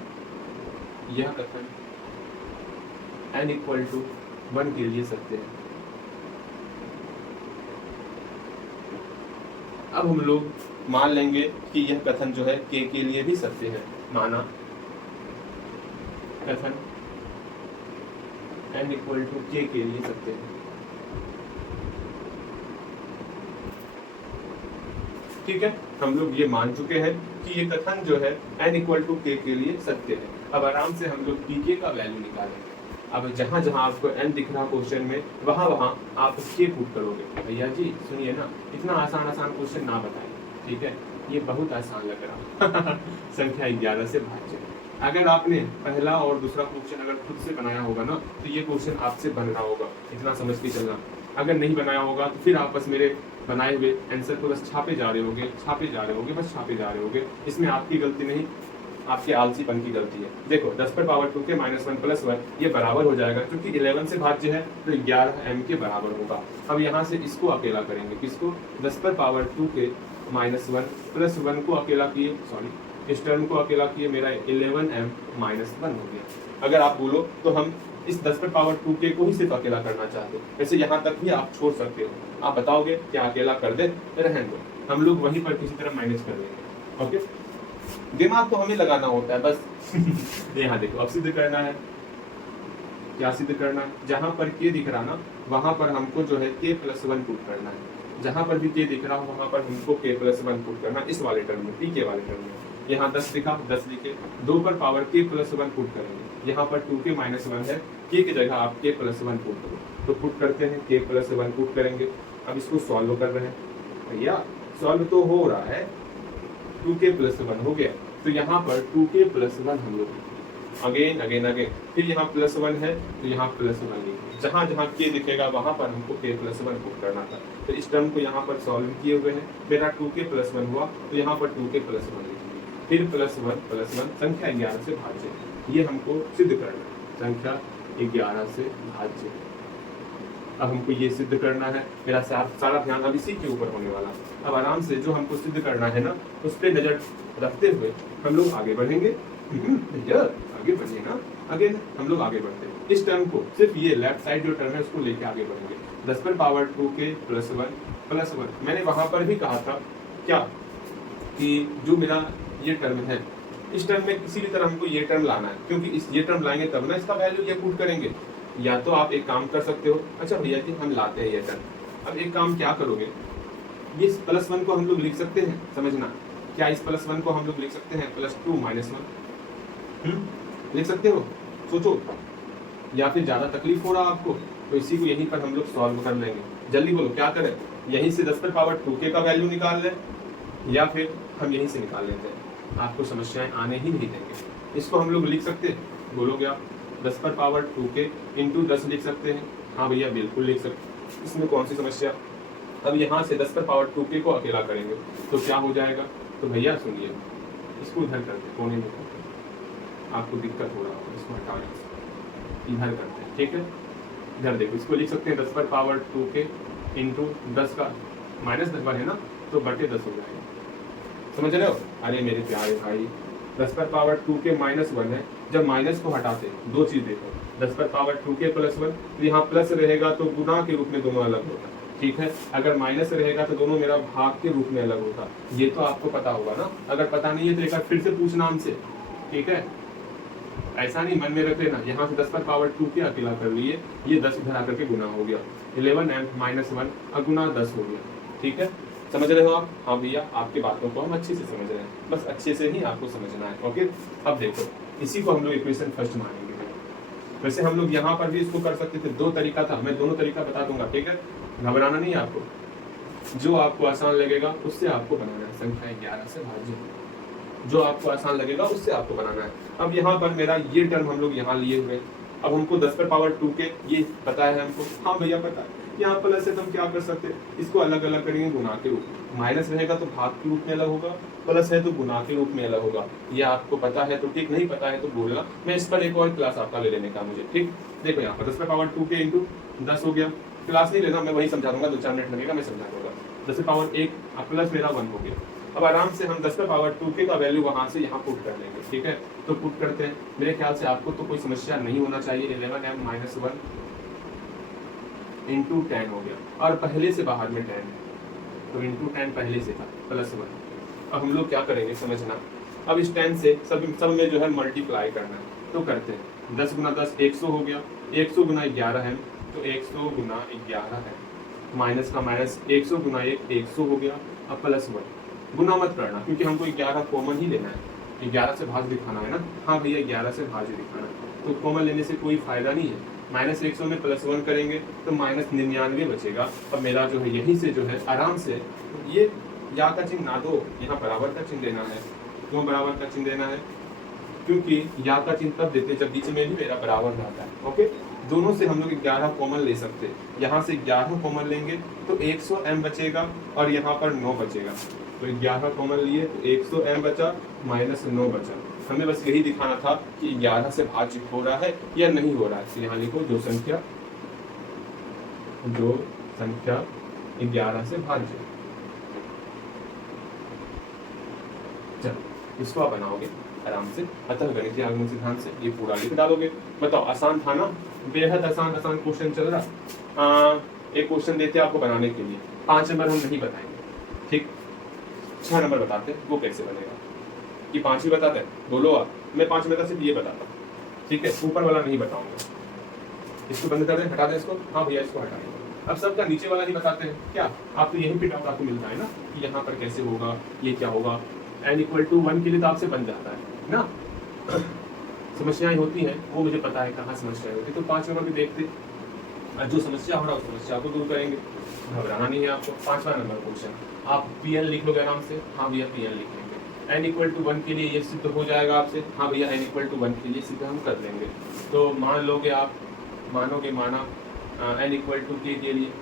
यह कथन n इक्वल टू 1 के लिए सत्य है। अब हम लोग मान लेंगे कि यह कथन जो है k के लिए भी सत्य है, माना कथन n इक्वल टू k के लिए सत्य है। ठीक है, हम लोग ये मान चुके हैं कि ये कथन जो है n इक्वल टू k के लिए सत्य है। अब आराम से हम लोग pk का वैल्यू निकालेंगे। अब जहां जहां आपको n दिख रहा क्वेश्चन में, वहां वहां आप k पुट करोगे। भैया जी सुनिए ना, इतना आसान क्वेश्चन ना बताएं, ठीक है, ये बहुत आसान लग रहा संख्या 11 से भाज्य। अगर आपने पहला और दूसरा क्वेश्चन अगर खुद से बनाया होगा ना, तो ये क्वेश्चन आपसे बन रहा होगा, इतना समझ के चलना। अगर नहीं बनाया होगा तो फिर आप बस मेरे बनाए हुए आंसर को बस छापे जा रहे होगे, बस छापे जा रहे होगे। इसमें आपकी गलती नहीं, आपके आलसीपन की गलती है। देखो 10 पर पावर 2 के माइनस 1 प्लस 1 ये बराबर हो जाएगा, क्योंकि 11 से भाज्य है तो 11 m के बराबर होगा। अब यहाँ से इसको अकेला करेंगे, किसको, 10 पर पावर 2 के माइनस 1 प्लस 1 को अकेला किए, सॉरी इस टर्म को अकेला किए, मेरा 11m माइनस 1 हो गया। अगर आप बोलो तो हम इस 10 पर पावर 2 के को ही सिर्फ अकेला करना चाहते हो, वैसे यहाँ तक भी आप छोड़ सकते हो। आप बताओगे क्या अकेला कर दे, रहने दो, हम लोग वहीं पर किसी तरह माइनस कर लेंगे। ओके, दिमाग तो हमें लगाना होता है बस यहाँ देखो, अब सिद्ध करना है, क्या सिद्ध करना है, जहां पर k दिख रहा ना, वहां पर हमको जो है k प्लस 1 पुट करना है। जहां पर भी k दिख रहा हो वहां पर हमको k प्लस 1 पुट करना, इस वाले टर्म में, pk वाले टर्म में। यहाँ 10 लिखा, 10 लिखे, 2 पर पावर k प्लस 1 पुट करेंगे। यहाँ पर 2k माइनस 1 है, k की जगह आप k प्लस 1 पुट करो, तो पुट करते हैं, k प्लस 1 पुट करेंगे। अब इसको सॉल्व कर रहे हैं, भैया सॉल्व तो हो रहा है, 2k प्लस 1 हो गया, तो यहाँ पर 2k प्लस 1 हम लोग अगेन, फिर यहाँ प्लस 1 है तो यहाँ प्लस 1 लिखेंगे। जहाँ जहाँ k दिखेगा वहां पर हमको k प्लस 1 पुट करना था, तो इस टर्म को यहाँ पर सॉल्व किए हुए हैं, मेरा 2k प्लस 1 हुआ, तो यहाँ पर 2k प्लस 1 लिखेंगे, फिर प्लस 1 संख्या 11 से भाज्य, ये हमको सिद्ध करना है, संख्या 11 से भाज्य। अब हमको ये सिद्ध करना है, मेरा सारा ध्यान अब इसी के ऊपर होने वाला। अब आराम से जो हमको सिद्ध करना है ना, उस पर नजर रखते हुए हम लोग आगे बढ़ेंगे। भैया आगे बढ़िए ना, आगे हम लोग आगे बढ़ते हैं। इस टर्म को सिर्फ ये लेफ्ट साइड जो टर्म है उसको लेके आगे बढ़ेंगे। 10 पर पावर 2k प्लस 1 मैंने वहां पर भी कहा था क्या कि जो मेरा ये टर्म है, इस टर्म में किसी भी तरह हमको ये टर्म लाना है, क्योंकि इस ये टर्म लाएंगे तब ना इसका वैल्यू ये पुट करेंगे। या तो आप एक काम कर सकते हो, अच्छा भैया जी हम लाते हैं ये टर्म। अब एक काम क्या करोगे, ये प्लस 1 को हम लोग लिख सकते हैं, समझना, क्या इस प्लस 1 को हम लोग लिख सकते हैं प्लस 2 माइनस 1, लिख सकते हो, सोचो। या फिर ज्यादा तकलीफ हो रहा आपको तो इसी को यहीं पर हम लोग सॉल्व कर लेंगे। जल्दी बोलो क्या करें, यहीं से 10 पर पावर 2k का वैल्यू निकाल लें या फिर हम यहीं से निकाल लेते हैं, आपको समस्याएं आने ही नहीं देंगे। इसको हम लोग लिख सकते हैं, बोलोगे आप 10 पर पावर 2k इंटू 10 लिख सकते हैं। हाँ भैया बिल्कुल लिख सकते हैं, इसमें कौन सी समस्या। अब यहाँ से 10 पर पावर 2k को अकेला करेंगे तो क्या हो जाएगा, तो भैया सुनिए इसको इधर करते हैं, कोने में करते हैं, आपको दिक्कत हो रहा होगा, इसको हटा दें, इधर करते हैं, ठीक है। इधर देखो, इसको लिख सकते हैं 10 पर पावर 2k इंटू 10 का माइनस 10 है ना, तो बटे 10 हो जाएगा, समझ रहे हो। अरे मेरे प्यारे भाई 10 पर पावर 2k माइनस 1 है, जब माइनस को हटाते दो चीज देखो, 10 पर पावर 2k प्लस 1, तो यहाँ प्लस रहेगा तो गुना के रूप में दोनों अलग होता, ठीक है। अगर माइनस रहेगा तो दोनों मेरा भाग के रूप में अलग होता, ये तो आपको पता होगा ना। अगर पता नहीं है तो एक बार फिर से पूछना हमसे, ठीक है। ऐसा नहीं मन में रख लेना, यहाँ से 10 पर पावर 2k अकेला कर लिए, ये 10 इधर आकर के गुना हो गया, 11m माइनस 1 गुना 10 हो गया, ठीक है। समझ रहे हो आप। हाँ भैया आपकी बातों को हम अच्छे से समझ रहे हैं, बस अच्छे से ही आपको समझना है, ओके। अब देखो इसी को हम लोग इक्वेशन फर्स्ट मानेंगे। वैसे हम लोग यहाँ पर भी इसको कर सकते थे, दो तरीका था, मैं दोनों तरीका बता दूंगा, ठीक है। घबराना नहीं आपको, जो आपको आसान लगेगा उससे आपको बनाना है। संख्या 11 से भाज्य, जो आपको आसान लगेगा उससे आपको बनाना है। अब यहाँ पर मेरा ये टर्म हम लोग यहाँ लिए हुए, अब हमको 10 पर पावर 2k ये पता है हमको, हाँ भैया पता है। यहाँ प्लस है तो हम क्या कर सकते हैं, इसको अलग अलग करेंगे गुना के रूप में, माइनस रहेगा तो भाग के रूप में अलग होगा, प्लस है तो गुना के रूप में अलग होगा। ये आपको पता है तो ठीक, नहीं पता है तो बोलना, मैं इस पर एक और क्लास आपका ले लेने का मुझे, ठीक। देखो यहाँ पर 10 पर पावर 2k इंटू 10 हो गया, क्लास नहीं लेना, मैं वही समझा दूंगा, 2-4 मिनट लगेगा, मैं समझा दूंगा। 10 पर पावर 1 प्लस मेरा 1 हो गया। अब आराम से हम 10 पर पावर 2k का वैल्यू वहां से यहाँ पुट कर लेंगे, ठीक है। तो पुट करते हैं, मेरे ख्याल से आपको तो कोई समस्या नहीं होना चाहिए। 11m माइनस 1 इंटू 10 हो गया, और पहले से बाहर में 10 है तो इंटू 10 पहले से था प्लस 1। अब हम लोग क्या करेंगे समझना, अब इस 10 से सब में जो है मल्टीप्लाई करना है, तो करते हैं 10 गुना 10 100 हो गया, 100 गुना 11 है तो 100 गुना 11 है, माइनस का माइनस 100 गुना 1 100 हो गया। अब प्लस 1, गुना मत करना क्योंकि हमको 11 कॉमन ही लेना है, 11 से भाज्य दिखाना है ना। हाँ भैया 11 से भाज्य दिखाना है, तो कॉमन लेने से कोई फायदा नहीं है। माइनस 100 में प्लस 1 करेंगे तो माइनस 99 बचेगा। अब मेरा जो है यहीं से जो है आराम से ये या का चिन्ह ना दो, यहाँ बराबर का चिन्ह देना है। क्यों बराबर का चिन्ह देना है, क्योंकि या का चिन्ह तब देते जब बीच में भी मेरा बराबर रहता है, ओके। दोनों से हम लोग 11 कॉमन ले सकते हैं, यहाँ से 11 कॉमन लेंगे तो 100m बचेगा और यहाँ पर 9 बचेगा, तो 11 कॉमन लिए तो 100m बचा माइनस 9 बचा। हमें बस यही दिखाना था कि 11 से भाज्य हो रहा है या नहीं हो रहा है। तो यहाँ लिखो जो संख्या 11 से भाज्य। चलो इसको आप बनाओगे आराम से, अतः गणितीय आगमन सिद्धांत से ये पूरा लिख डालोगे। बताओ आसान था ना, बेहद आसान क्वेश्चन चल रहा। एक क्वेश्चन देते हैं आपको बनाने के लिए, 5 नंबर हम नहीं बताएंगे, ठीक, 6 नंबर बताते हैं। वो कैसे बनेगा कि 5 ही बताते हैं, बोलो आप। मैं 5 में का सिर्फ ये बताता हूँ, ठीक है, ऊपर वाला नहीं बताऊंगा। इसको बंद कर दें, हटा दें इसको। हाँ भैया इसको हटा दें। अब सबका नीचे वाला ही बताते हैं क्या, आप तो यहीं पे डाउट आपको मिलता है ना कि यहाँ पर कैसे होगा, ये क्या होगा। n = 1 के लिए तो आपसे बन जाता है ना। समस्याएं होती हैं वो मुझे पता है कहाँ समस्याएं होती है, तो 5 नंबर भी देखते, जो समस्या हो रहा है उस समस्या को दूर करेंगे, घबराना नहीं है आपको। 5वां नंबर क्वेश्चन, आप PN लिख लोगे आराम से। हाँ भैया PN लिख लेंगे। n = 1 के लिए ये सिद्ध हो जाएगा आपसे। हाँ भैया n = 1 के लिए सिद्ध हम कर लेंगे। तो मान लोगे आप, मानोगे, माना n = k के लिए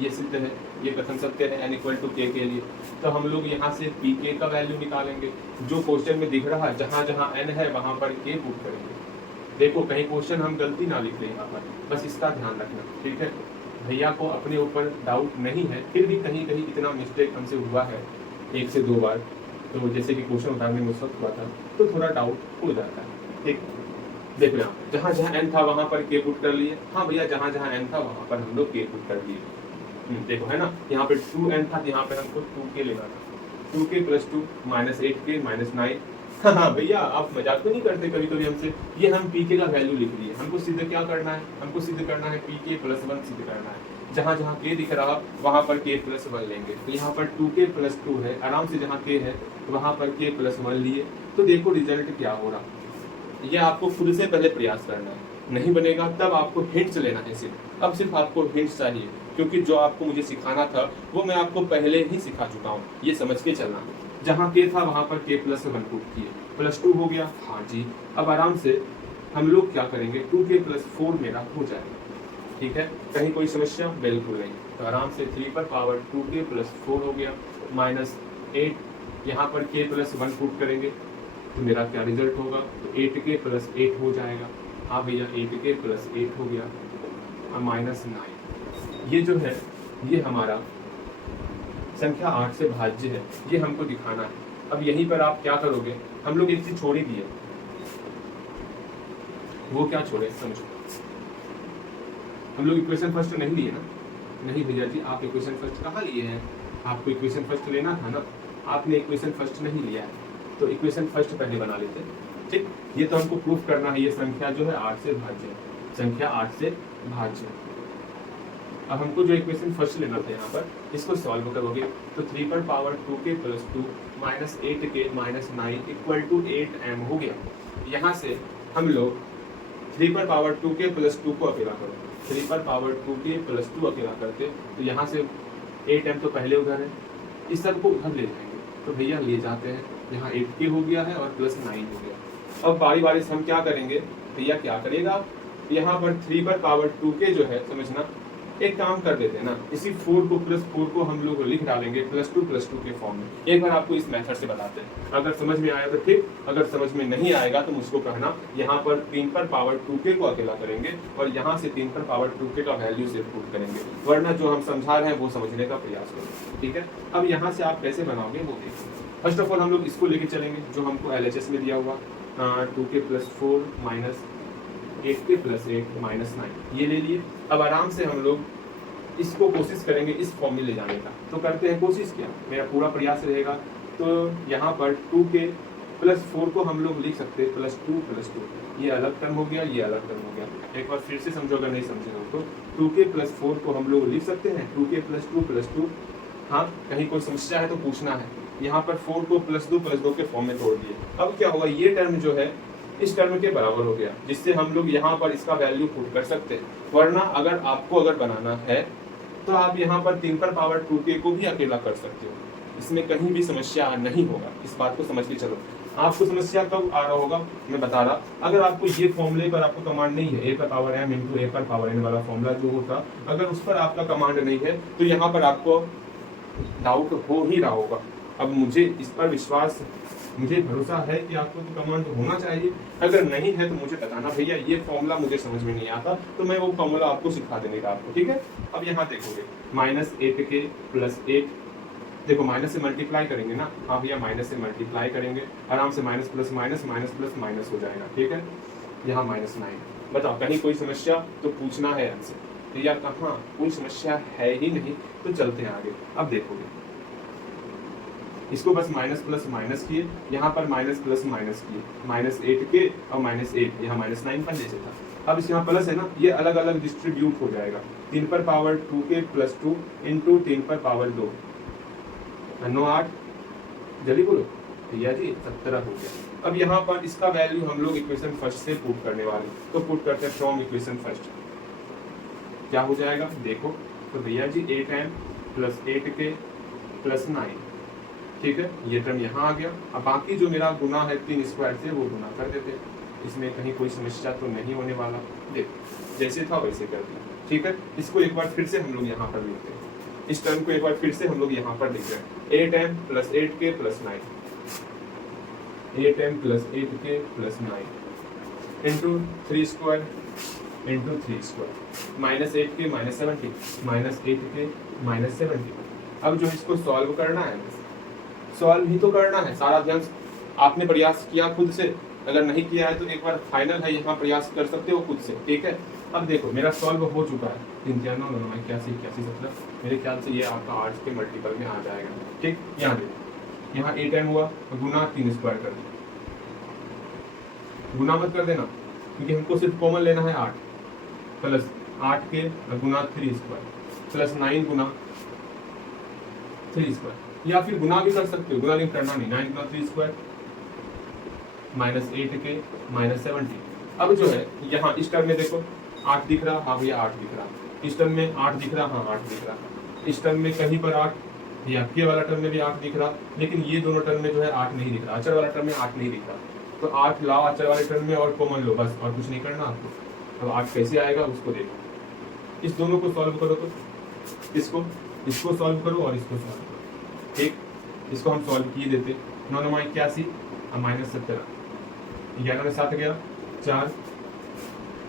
ये सिद्ध है, ये कथन सत्य है n = k के लिए। तो हम लोग यहाँ से pk का वैल्यू निकालेंगे, जो क्वेश्चन में दिख रहा है, जहाँ जहाँ n है वहाँ पर k पुट करेंगे। देखो कहीं क्वेश्चन हम गलती ना लिख लें यहाँ पर, बस इसका ध्यान रखना, ठीक है। भैया को अपने ऊपर डाउट नहीं है, फिर भी कहीं कहीं इतना मिस्टेक हमसे हुआ है 1 से 2 बार, तो जैसे कि क्वेश्चन उतारने में उस वक्त हुआ था तो थोड़ा डाउट हो जाता है, ठीक। देखो यहाँ जहाँ जहाँ n था वहाँ पर k पुट कर लिए। हाँ भैया जहाँ जहाँ n था वहाँ पर हम लोग k पुट कर लिए। देखो है ना, यहाँ पे 2n था, यहाँ पे हमको 2k लेना था। 2k + 2 -8k -9। हाँ भैया आप मजाक तो नहीं करते कभी कभी हमसे। ये हम pk का वैल्यू लिख लिए, हमको सिद्ध क्या करना है, हमको सिद्ध करना है pk + 1 सिद्ध करना है। जहाँ जहाँ k दिख रहा वहाँ पर k + 1 लेंगे। तो यहाँ पर 2k + 2 है, आराम से जहाँ k है वहाँ पर k + 1 लिए। तो देखो रिजल्ट क्या हो रहा, ये आपको खुद से पहले प्रयास करना है, नहीं बनेगा तब आपको हिंट्स लेना है सिर्फ। अब सिर्फ आपको हिंट्स चाहिए क्योंकि जो आपको मुझे सिखाना था वो मैं आपको पहले ही सिखा चुका हूँ, ये समझ के चलना। जहाँ के था वहाँ पर के प्लस 1 पुट किए, +2 हो गया। हाँ जी, अब आराम से हम लोग क्या करेंगे, 2k + 4 मेरा हो जाएगा। ठीक है, कहीं कोई समस्या? बिल्कुल नहीं। तो आराम से 3 पर पावर 2k + 4 हो गया, -8, यहाँ पर k + 1 पुट करेंगे तो मेरा क्या रिजल्ट होगा, तो 8k + 8 हो जाएगा। हाँ भैया, 8k + 8 हो गया, -9। ये जो है ये हमारा संख्या 8 से भाज्य है, ये हमको दिखाना है। अब यहीं पर आप क्या करोगे, हम लोग एक चीज छोड़ ही दिए, वो क्या छोड़े समझो। हम लोग इक्वेशन फर्स्ट नहीं लिए ना? नहीं भैया जी, आप इक्वेशन फर्स्ट कहाँ लिए हैं? आपको इक्वेशन फर्स्ट लेना था ना, आपने इक्वेशन फर्स्ट नहीं लिया है, तो इक्वेशन फर्स्ट पहले बना लेते। ठीक, ये तो हमको प्रूफ करना है, ये संख्या जो है 8 से भाज्य है, संख्या 8 से भाज्य है। अब हमको जो इक्वेशन फर्स्ट लेना था यहाँ पर, इसको सॉल्व करोगे तो 3 पर पावर 2k + 2 -8k - 9 = 8m हो गया। यहाँ से हम लोग 3 पर पावर 2k + 2 को अकेला करो, 3 पर पावर 2k + 2 अकेला करते तो यहाँ से 8m तो पहले उधर है, इस सब को उधर ले जाएंगे तो भैया ले जाते हैं, यहाँ 8k हो गया है और +9 हो गया। अब बारी बारी से हम क्या करेंगे, भैया क्या करेगा, यहाँ पर 3 पर पावर 2k जो है समझना, एक काम कर देते हैं ना, इसी 4 को +4 को हम लोग लिख डालेंगे +2 +2 के फॉर्म में। एक बार आपको इस मेथड से बताते हैं, अगर समझ में आया तो ठीक, अगर समझ में नहीं आएगा तो मुझको कहना। यहाँ पर 3 पर पावर 2k को अकेला करेंगे और यहाँ से 3 पर पावर 2k का वैल्यू से पुट करेंगे, वरना जो हम समझा रहे हैं वो समझने का प्रयास करें। ठीक है, अब यहाँ से आप कैसे बनाओगे वो देखिए। फर्स्ट ऑफ ऑल हम लोग इसको लेके चलेंगे जो हमको LHS में दिया हुआ, 2k + 4 -8k + 8 -9, ये ले लिए। अब आराम से हम लोग इसको कोशिश करेंगे इस फॉर्म में ले जाने का, तो करते हैं कोशिश। क्या मेरा पूरा प्रयास रहेगा, तो यहाँ पर 2k + 4 को हम लोग लिख सकते हैं +2 + 2, ये अलग टर्म हो गया, ये अलग टर्म हो गया। एक बार फिर से समझो अगर नहीं समझे हो तो, 2k + 4 को हम लोग लिख सकते हैं 2k + 2 + 2। हाँ, कहीं कोई समस्या है तो पूछना है। यहाँ पर 4 को +2 + 2 के फॉर्म में तोड़ दिए। अब क्या होगा, ये टर्म जो है इस टर्म के बराबर हो गया, जिससे हम लोग यहाँ पर इसका वैल्यू पुट कर सकते हैं। वरना अगर आपको बनाना है तो आप यहाँ पर 3 पर पावर 2k को भी अकेला कर सकते हो, इसमें कहीं भी समस्या नहीं होगा। इस बात को समझ के चलो। आपको समस्या कब आ रहा होगा मैं बता रहा, अगर आपको ये फॉर्मूले पर आपको कमांड नहीं है, a पर पावर m × a पर पावर n वाला फॉर्मूला जो होता, अगर उस पर आपका कमांड नहीं है तो यहाँ पर आपको डाउट हो ही रहा होगा। अब मुझे इस पर विश्वास, मुझे भरोसा है कि आपको तो कमांड होना चाहिए। अगर नहीं है तो मुझे बताना, भैया ये फॉर्मूला मुझे समझ में नहीं आता, तो मैं वो फॉर्मूला आपको सिखा देने का आपको। ठीक है, अब यहाँ देखोगे -8k + 8, देखो माइनस से मल्टीप्लाई करेंगे ना, हाँ भैया माइनस से मल्टीप्लाई करेंगे, आराम से minus plus minus minus plus minus हो जाएगा। ठीक है, यहाँ -9। बताओ कहीं कोई समस्या तो पूछना है हमसे, भैया कहाँ कोई समस्या है ही नहीं, तो चलते हैं आगे। अब देखोगे इसको बस माइनस प्लस माइनस किए, यहाँ पर माइनस प्लस माइनस किए, -8k और -8, यहाँ -9 पर जैसे था। अब इस यहाँ प्लस है ना, ये अलग अलग डिस्ट्रीब्यूट हो जाएगा। 3 पर पावर 2k + 2 × 3 पर पावर 2, 9 8, जल्दी बोलो भैया जी 17 हो गया। अब यहाँ पर इसका वैल्यू हम लोग इक्वेशन फर्स्ट से पुट करने वाले, तो पुट करते हैं फ्रॉम इक्वेशन फर्स्ट। क्या हो जाएगा देखो, तो भैया जी 8m + 8k + 9, ठीक है, ये टर्म यहाँ आ गया। अब बाकी जो मेरा गुना है 3 स्क्वायर से, वो गुना कर देते हैं, इसमें कहीं कोई समस्या तो नहीं होने वाला। देखो जैसे था वैसे कर दिया। ठीक है, इसको एक बार फिर से हम लोग यहाँ पर लिखते हैं, इस टर्म को एक बार फिर से हम लोग यहाँ पर लिख रहे हैं 8m + 8k + 9, 8m + 8k + 9 × 3 square × 3 square, -8k -70, -8k -70। अब जो इसको सॉल्व करना है, सॉल्व ही तो करना है, सारा ध्यान आपने प्रयास किया खुद से, अगर नहीं किया है तो एक बार फाइनल है यहाँ प्रयास कर सकते हो खुद से। ठीक है, अब देखो मेरा सॉल्व हो चुका है, 3 9 9 81 81 17, मेरे ख्याल से ये आपका 8 के मल्टीपल में आ जाएगा। ठीक, यहाँ देखो, यहाँ 8m हुआ, गुना 3 स्क्वायर कर दिया, गुना मत कर देना क्योंकि हमको सिर्फ कॉमन लेना है 8, प्लस 8k गुना 3 स्क्वायर + 9 गुना 3 स्क्वायर, या फिर गुना भी कर सकते हो, गुना नहीं करना नहीं, 9 गुना 3 स्क्वायर -8k -70। अब जो है यहाँ इस टर्म में देखो 8 दिख रहा, हाँ भैया 8 दिख रहा, इस टर्म में 8 दिख रहा, हाँ 8 दिख रहा, इस टर्म में कहीं पर 8, या के वाला टर्म में भी 8 दिख रहा, लेकिन ये दोनों टर्म में जो है 8 नहीं दिख रहा, अचर वाला टर्म में 8 नहीं दिख रहा। तो 8 लाओ अचर वाले टर्म में और कॉमन लो, बस और कुछ नहीं करना आपको। अब 8 कैसे आएगा उसको देखो, इस दोनों को सॉल्व करो, तो इसको सॉल्व करो और इसको सॉल्व करो, ठीक। इसको हम सॉल्व किए देते, 9 9 81 और -17, 11 में 7 गया 4,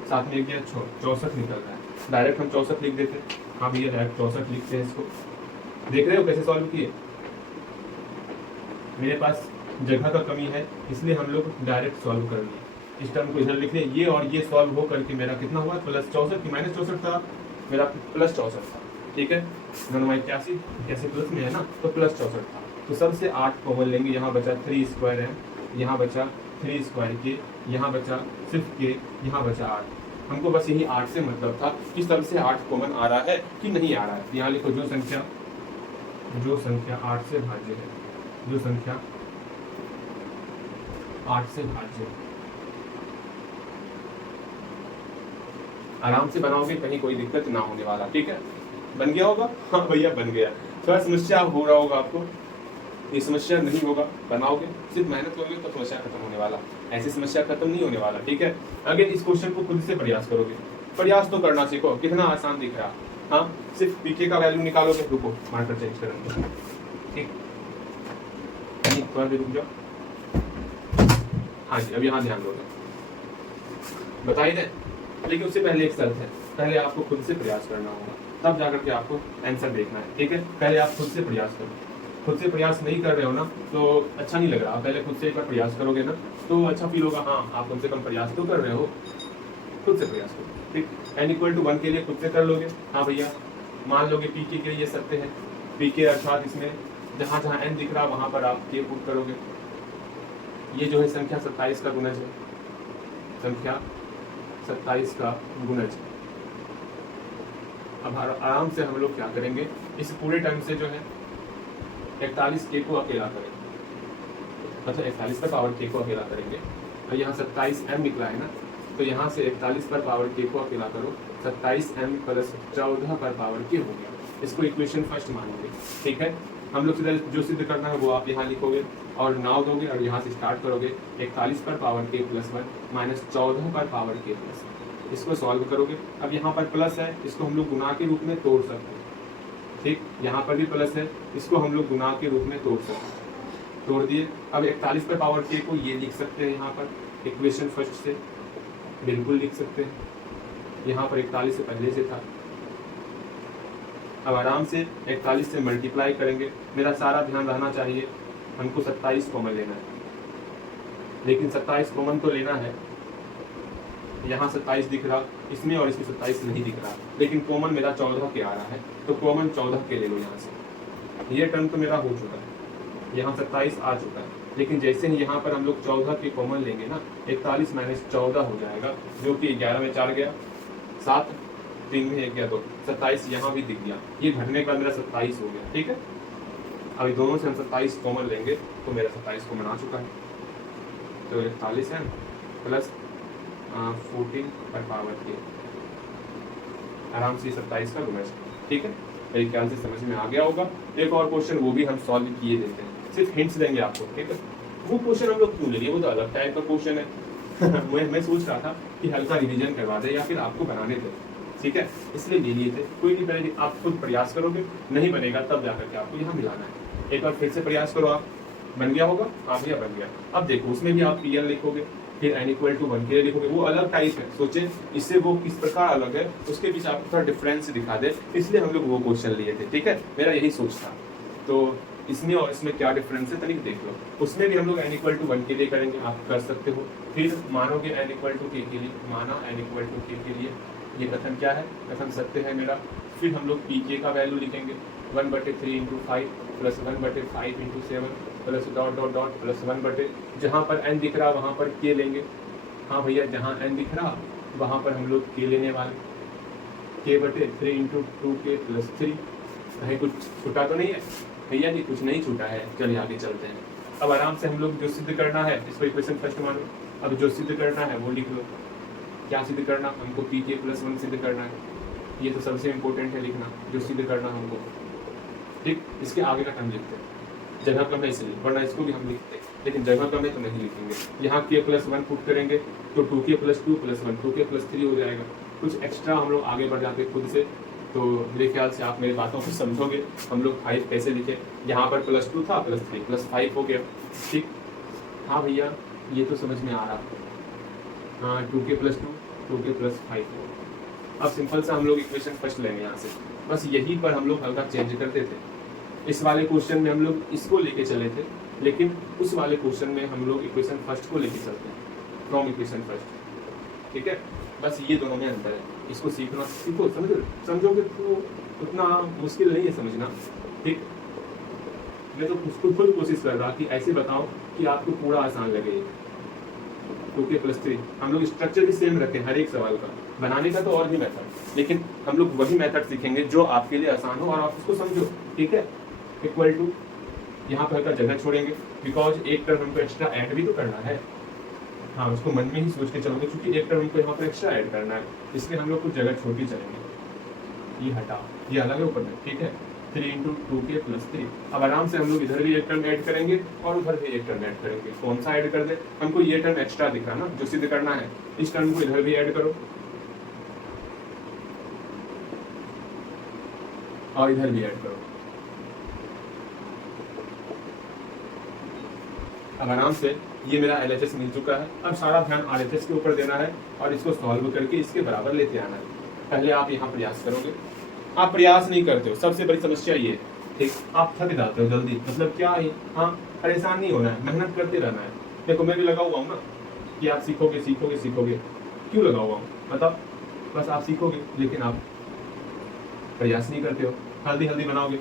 7 में 1 गया 6, 64 निकल रहा है। डायरेक्ट हम 64 लिख देते, हाँ भैया डायरेक्ट 64 लिखते हैं इसको। देख रहे हो कैसे सॉल्व किए, मेरे पास जगह का कमी है इसलिए हम लोग डायरेक्ट सॉल्व कर लिए। इस टर्म को इधर लिख लिया, ये और ये सॉल्व हो करके मेरा कितना हुआ, +64 की -64 था, मेरा +64 था, ठीक है। 9 9 81 कैसे प्लस में है ना, तो +64 था। तो सबसे 8 कॉमन लेंगे, यहाँ बचा 3 स्क्वायर है, यहाँ बचा 3 स्क्वायर के, यहाँ बचा सिर्फ के, यहाँ बचा 8। हमको बस यही 8 से मतलब था कि सब से 8 कॉमन आ रहा है कि नहीं आ रहा है। यहाँ लिखो जो संख्या 8 से भाज्य है, जो संख्या 8 से भाज्य है। आराम से बनाओगे, कहीं कोई दिक्कत ना होने वाला, ठीक है। बन गया होगा, हाँ भैया बन गया। थोड़ा समस्या हो रहा होगा आपको, ये समस्या नहीं होगा, बनाओगे सिर्फ मेहनत करोगे तो समस्या खत्म होने वाला, ऐसी समस्या खत्म नहीं होने वाला, ठीक है। अगर इस क्वेश्चन को खुद से प्रयास करोगे, प्रयास तो करना सीखो, कितना आसान दिख रहा, हाँ सिर्फ पीके का वैल्यू निकालोगे, रुको मार्कर चेंज करेंगे, ठीक, थोड़ा देर रुक जाओ। हाँ जी, अब यहाँ ध्यान दोगे, बताइए दें, लेकिन उससे पहले एक शर्त है, पहले आपको खुद से प्रयास करना होगा, तब जाकर के आपको आंसर देखना है, ठीक है। पहले आप खुद से प्रयास करो, खुद से प्रयास नहीं कर रहे हो ना तो अच्छा नहीं लग रहा, पहले खुद से एक बार प्रयास करोगे ना तो अच्छा फील होगा, हाँ आप कम से कम प्रयास तो कर रहे हो, खुद से प्रयास करो, ठीक। n=1 के लिए खुद से कर लोगे, हाँ भैया मान लोगे पीके के लिए सत्य है, पीके अर्थात इसमें जहाँ जहाँ n दिख रहा वहाँ पर आप के पुट करोगे, ये जो है संख्या 27 का गुणज है, संख्या 27 का गुणज। अब आराम से हम लोग क्या करेंगे, इस पूरे टर्म से जो है 41 के को अकेला करेंगे, मतलब 41 पर पावर के को अकेला करेंगे, और यहाँ 27m निकला है ना, तो यहाँ से 41 पर पावर के को अकेला करो, 27m + 14 पर पावर के हो गया, इसको इक्वेशन फर्स्ट मानोगे, ठीक है। हम लोग सीधा जो सिद्ध करना है वो आप यहाँ लिखोगे और नाव दोगे और यहाँ से स्टार्ट करोगे, 41 पर पावर के +1 -14 पर पावर के +1, इसको सॉल्व करोगे। अब यहाँ पर प्लस है, इसको हम लोग गुणा के रूप में तोड़ सकते हैं, ठीक, यहाँ पर भी प्लस है, इसको हम लोग गुणा के रूप में तोड़ सकते हैं, तोड़ दिए। अब 41 पर पावर के को ये लिख सकते हैं, यहाँ पर इक्वेशन फर्स्ट से बिल्कुल लिख सकते हैं, यहाँ पर 41 से पहले से था। अब आराम से 41 से मल्टीप्लाई करेंगे, मेरा सारा ध्यान रहना चाहिए हमको 27 कॉमन लेना है, लेकिन 27 कॉमन तो लेना है, यहाँ 27 दिख रहा इसमें और इसमें 27 नहीं दिख रहा, लेकिन कॉमन मेरा 14 के आ रहा है, तो कॉमन 14 के ले लो यहाँ से। ये टर्म तो मेरा हो चुका है, यहाँ 27 आ चुका है, लेकिन जैसे ही यहाँ पर हम लोग 14 के कॉमन लेंगे ना, 41 - 14 हो जाएगा, जो कि 11 में 4 गया 7, 3 में 1 गया 2, 27 यहाँ भी दिख गया, ये घटने के बाद मेरा 27 हो गया, ठीक है। अभी दोनों से हम 27 कॉमन लेंगे तो मेरा 27 कॉमन आ चुका है, तो 41 है प्लस 14 पर पावर के, आराम से 27 का गुणज, ठीक है। मेरे ख्याल से समझ में आ गया होगा। एक और क्वेश्चन वो भी हम सॉल्व किए देते हैं, सिर्फ हिंट्स देंगे आपको, ठीक है। वो क्वेश्चन हम लोग क्यों ले लिए, वो तो अलग टाइप का क्वेश्चन है मैं सोच रहा था कि हल्का रिवीजन करवा दे या फिर आपको बनाने दे, ठीक है, इसलिए ले लिए थे। कोई नहीं, पहले आप खुद प्रयास करोगे, नहीं बनेगा तब जाकर के आपको यहाँ मिलाना है। एक बार फिर से प्रयास करो, आप बन गया होगा, हाँ भैया बन गया। अब देखो उसमें भी आप PL लिखोगे, फिर n=1 के लिए लिखोगे, वो अलग टाइप है, सोचे इससे वो किस प्रकार अलग है, उसके बीच आपको थोड़ा डिफरेंस दिखा दे, इसलिए हम लोग वो क्वेश्चन लिए थे, ठीक है। मेरा यही सोच था, तो इसमें और इसमें क्या डिफरेंस है तनिक देख लो। उसमें भी हम लोग n=1 के लिए करेंगे, आप कर सकते हो। फिर मानोगे n=k के लिए, माना n=k के लिए, ये कथन क्या है, कथन सत्य है मेरा। फिर हम लोग pk का वैल्यू लिखेंगे 1/3 × 5 + 1/5 × 7 plus dot dot dot plus 1/, जहाँ पर n दिख रहा वहाँ पर k लेंगे, हाँ भैया जहाँ n दिख रहा वहाँ पर हम लोग k लेने वाले, k/3 × 2k + 3। कहीं कुछ छूटा तो नहीं है भैया जी, कुछ नहीं छूटा है, चलिए आगे चलते हैं। अब आराम से हम लोग जो सिद्ध करना है इसको इक्वेशन फर्स्ट मानो, अब जो सिद्ध करना है वो लिख लो। क्या सिद्ध करना, हमको pk + 1 सिद्ध करना है, ये तो सबसे इम्पोर्टेंट है लिखना, जो सिद्ध करना हमको। ठीक, इसके आगे का टर्म लिखते हैं, जगह कम है इसलिए, वरना इसको भी हम लिखते हैं, लेकिन जगह कम है तो नहीं लिखेंगे। यहाँ k+1 पुट करेंगे तो 2k+2 + 1 2k+3 हो जाएगा। कुछ एक्स्ट्रा हम लोग आगे बढ़ जाते खुद से, तो मेरे ख्याल से आप मेरी बातों को समझोगे। हम लोग 5 कैसे लिखे, यहाँ पर +2 था, +3 +5 हो गया। ठीक, हाँ भैया ये तो समझ में आ रहा। हाँ 2k+2 2k+5। अब सिंपल सा हम लोग इक्वेशन फर्स्ट लेंगे यहाँ से, बस यहीं पर हम लोग हल्का चेंज करते थे। इस वाले क्वेश्चन में हम लोग इसको लेके चले थे, लेकिन उस वाले क्वेश्चन में हम लोग इक्वेशन फर्स्ट को लेके चलते हैं, फ्रॉम इक्वेशन फर्स्ट। ठीक है, बस ये दोनों में अंतर है। इसको सीखना सीखो, समझोगे तो उतना मुश्किल नहीं है समझना। ठीक, मैं तो खुद कोशिश कर रहा कि ऐसे बताऊं कि आपको पूरा आसान लगे। 2k+3 हम लोग स्ट्रक्चर भी सेम रखें हर एक सवाल का, बनाने का तो और भी मेथड, लेकिन हम लोग वही मेथड सीखेंगे जो आपके लिए आसान हो और आप उसको समझो। ठीक है, इक्वल टू यहाँ पर का जगह छोड़ेंगे, बिकॉज एक टर्म हमको एक्स्ट्रा ऐड भी तो करना है। हाँ, उसको मन में ही सोच के चलोगे, क्योंकि एक टर्म हमको यहाँ पर एक्स्ट्रा ऐड करना है, इसलिए हम लोग कुछ जगह छोड़ के चलेंगे। ये हटा, ये अलग है ऊपर में। ठीक है, 3 × 2k+3। अब आराम से हम लोग इधर भी एक टर्म ऐड करेंगे और उधर भी एक टर्म ऐड करेंगे। कौन सा ऐड कर दे, हमको ये टर्म एक्स्ट्रा दिख रहा ना, जो सिद्ध करना है, इस टर्म को इधर भी ऐड करो और इधर भी ऐड करो। अब आराम से ये मेरा LHS मिल चुका है। अब सारा ध्यान RHS के ऊपर देना है और इसको सॉल्व करके इसके बराबर लेते आना है। पहले आप यहाँ प्रयास करोगे, आप प्रयास नहीं करते हो, सबसे बड़ी समस्या ये है। ठीक, आप थक जाते हो जल्दी, मतलब क्या है, हाँ परेशान नहीं होना है, मेहनत करते रहना है। देखो मैं भी लगा हुआ हूँ ना कि आप सीखोगे सीखोगे सीखोगे, क्यों लगा हुआ हूँ बताओ, बस आप सीखोगे, लेकिन आप प्रयास नहीं करते हो, हल्दी बनाओगे।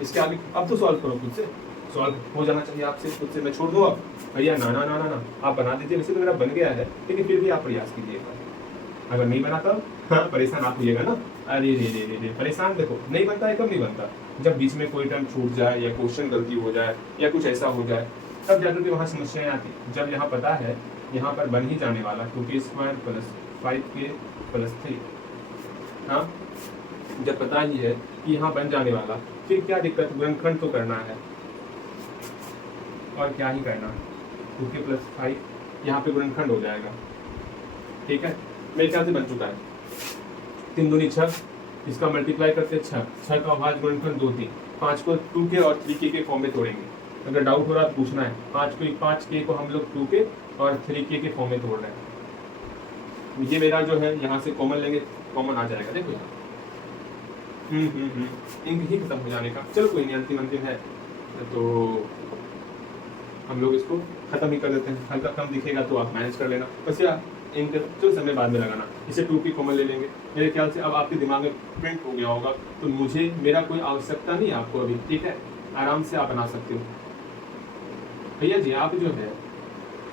इसके आगे अब तो सॉल्व करो, खुद से सॉल्व हो जाना चाहिए आपसे, खुद से। मैं छोड़ दूँ अब भैया, ना ना ना ना ना, आप बना दीजिए। वैसे तो मेरा बन गया है, लेकिन फिर भी आप प्रयास कीजिएगा। अगर नहीं बना तो हाँ परेशान आप होइएगा ना, अरे रे परेशान। देखो नहीं बनता है, कब नहीं बनता, जब बीच में कोई टर्म छूट जाए या क्वेश्चन गलती हो जाए या कुछ ऐसा हो जाए, तब जाकर के वहाँ समस्याएं आती। जब यहाँ पता है यहाँ पर बन ही जाने वाला 2k² + 5k+3, हाँ जब पता ही है कि यहाँ बन जाने वाला, फिर क्या दिक्कत, गुणनखंड तो करना है और क्या ही करना, 2k+5 यहाँ पे गुणनखंड हो जाएगा। ठीक है, मेरे ख्याल से बन चुका है। 3 दूनी 6, इसका मल्टीप्लाई करते 6 का भाज्य गुणनखंड 2 3, 5 को 2k और 3k के फॉर्म में तोड़ेंगे। अगर डाउट हो रहा तो पूछना है। 5k को हम लोग 2k और 3k के फॉर्म में तोड़ रहे हैं। ये मेरा जो है यहाँ से कॉमन लेंगे, कॉमन आ जाएगा। देखो यहाँ इंक ही खत्म हो जाने का, चलो कोई नहीं, अंतिम है तो हम लोग इसको खत्म ही कर देते हैं। हल्का कम दिखेगा तो आप मैनेज कर लेना, बस यार इंक जो समय बाद में लगाना। इसे 2k कॉमन ले लेंगे। मेरे ख्याल से अब आपके दिमाग में प्रिंट हो गया होगा, तो मुझे मेरा कोई आवश्यकता नहीं है आपको अभी। ठीक है, आराम से आप बना सकते हो। भैया जी आप जो है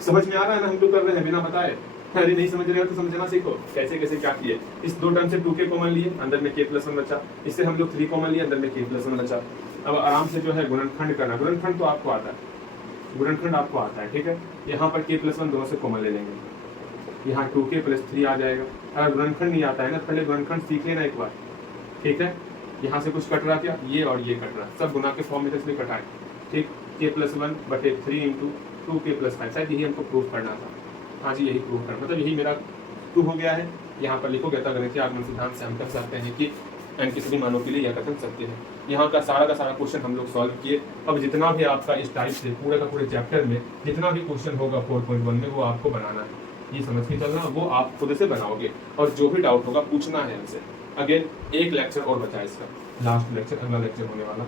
समझ में आ रहा है ना, हम लोग कर रहे हैं बिना बताए। अरे नहीं समझ रहे हो तो समझना सीखो, कैसे कैसे क्या किए। इस 2 टर्म से 2k कॉमन लिए, अंदर में k+1 बचा। इससे हम लोग 3 कॉमन लिए, अंदर में k+1 बचा। अब आराम से जो है गुणनखंड करना। गुणनखंड तो आपको आता है, गुणनखंड आपको आता है। ठीक है, यहाँ पर k+1 दोनों से कॉमन ले लेंगे, यहाँ 2k+3 आ जाएगा। अगर गुणनखंड नहीं आता है ना, पहले गुणनखंड सीख लेना एक बार। ठीक है, यहाँ से कुछ कट रहा, क्या ये और ये कट रहा, सब गुना के फॉर्म में इसलिए कटाए। ठीक, k+1/3 × 2k+5, शायद यही हमको प्रूफ करना था। हाँ जी, यही प्रूफ करना, मतलब यही मेरा प्रूफ हो गया है। यहाँ पर लिखोगे तो गणितीय आगमन सिद्धांत से हम कह सकते हैं कि n किसी भी मानों के लिए यह कथन सत्य है। यहाँ का सारा क्वेश्चन हम लोग सॉल्व किए। अब जितना भी आपका इस टाइप से पूरे का पूरे चैप्टर में जितना भी क्वेश्चन होगा 4.1 में, वो आपको बनाना है। ये समझ के चलना, वो आप खुद से बनाओगे और जो भी डाउट होगा पूछना है हमसे। अगेन एक लेक्चर और बचा है इसका, लास्ट लेक्चर, अगला लेक्चर होने वाला।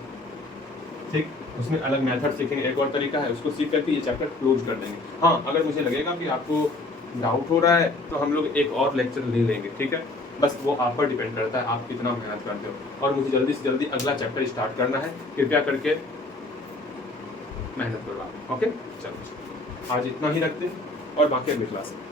ठीक, उसमें अलग मेथड सीखेंगे, एक और तरीका है, उसको सीख करके ये चैप्टर क्लोज कर देंगे। हाँ, अगर मुझे लगेगा कि आपको डाउट हो रहा है तो हम लोग एक और लेक्चर ले लेंगे। ठीक है, बस वो आप पर डिपेंड करता है, आप कितना मेहनत करते हो। और मुझे जल्दी से जल्दी अगला चैप्टर स्टार्ट करना है, कृपया करके मेहनत करो आप। ओके, चलो आज इतना ही रखते हैं और बाकी अगली क्लास में।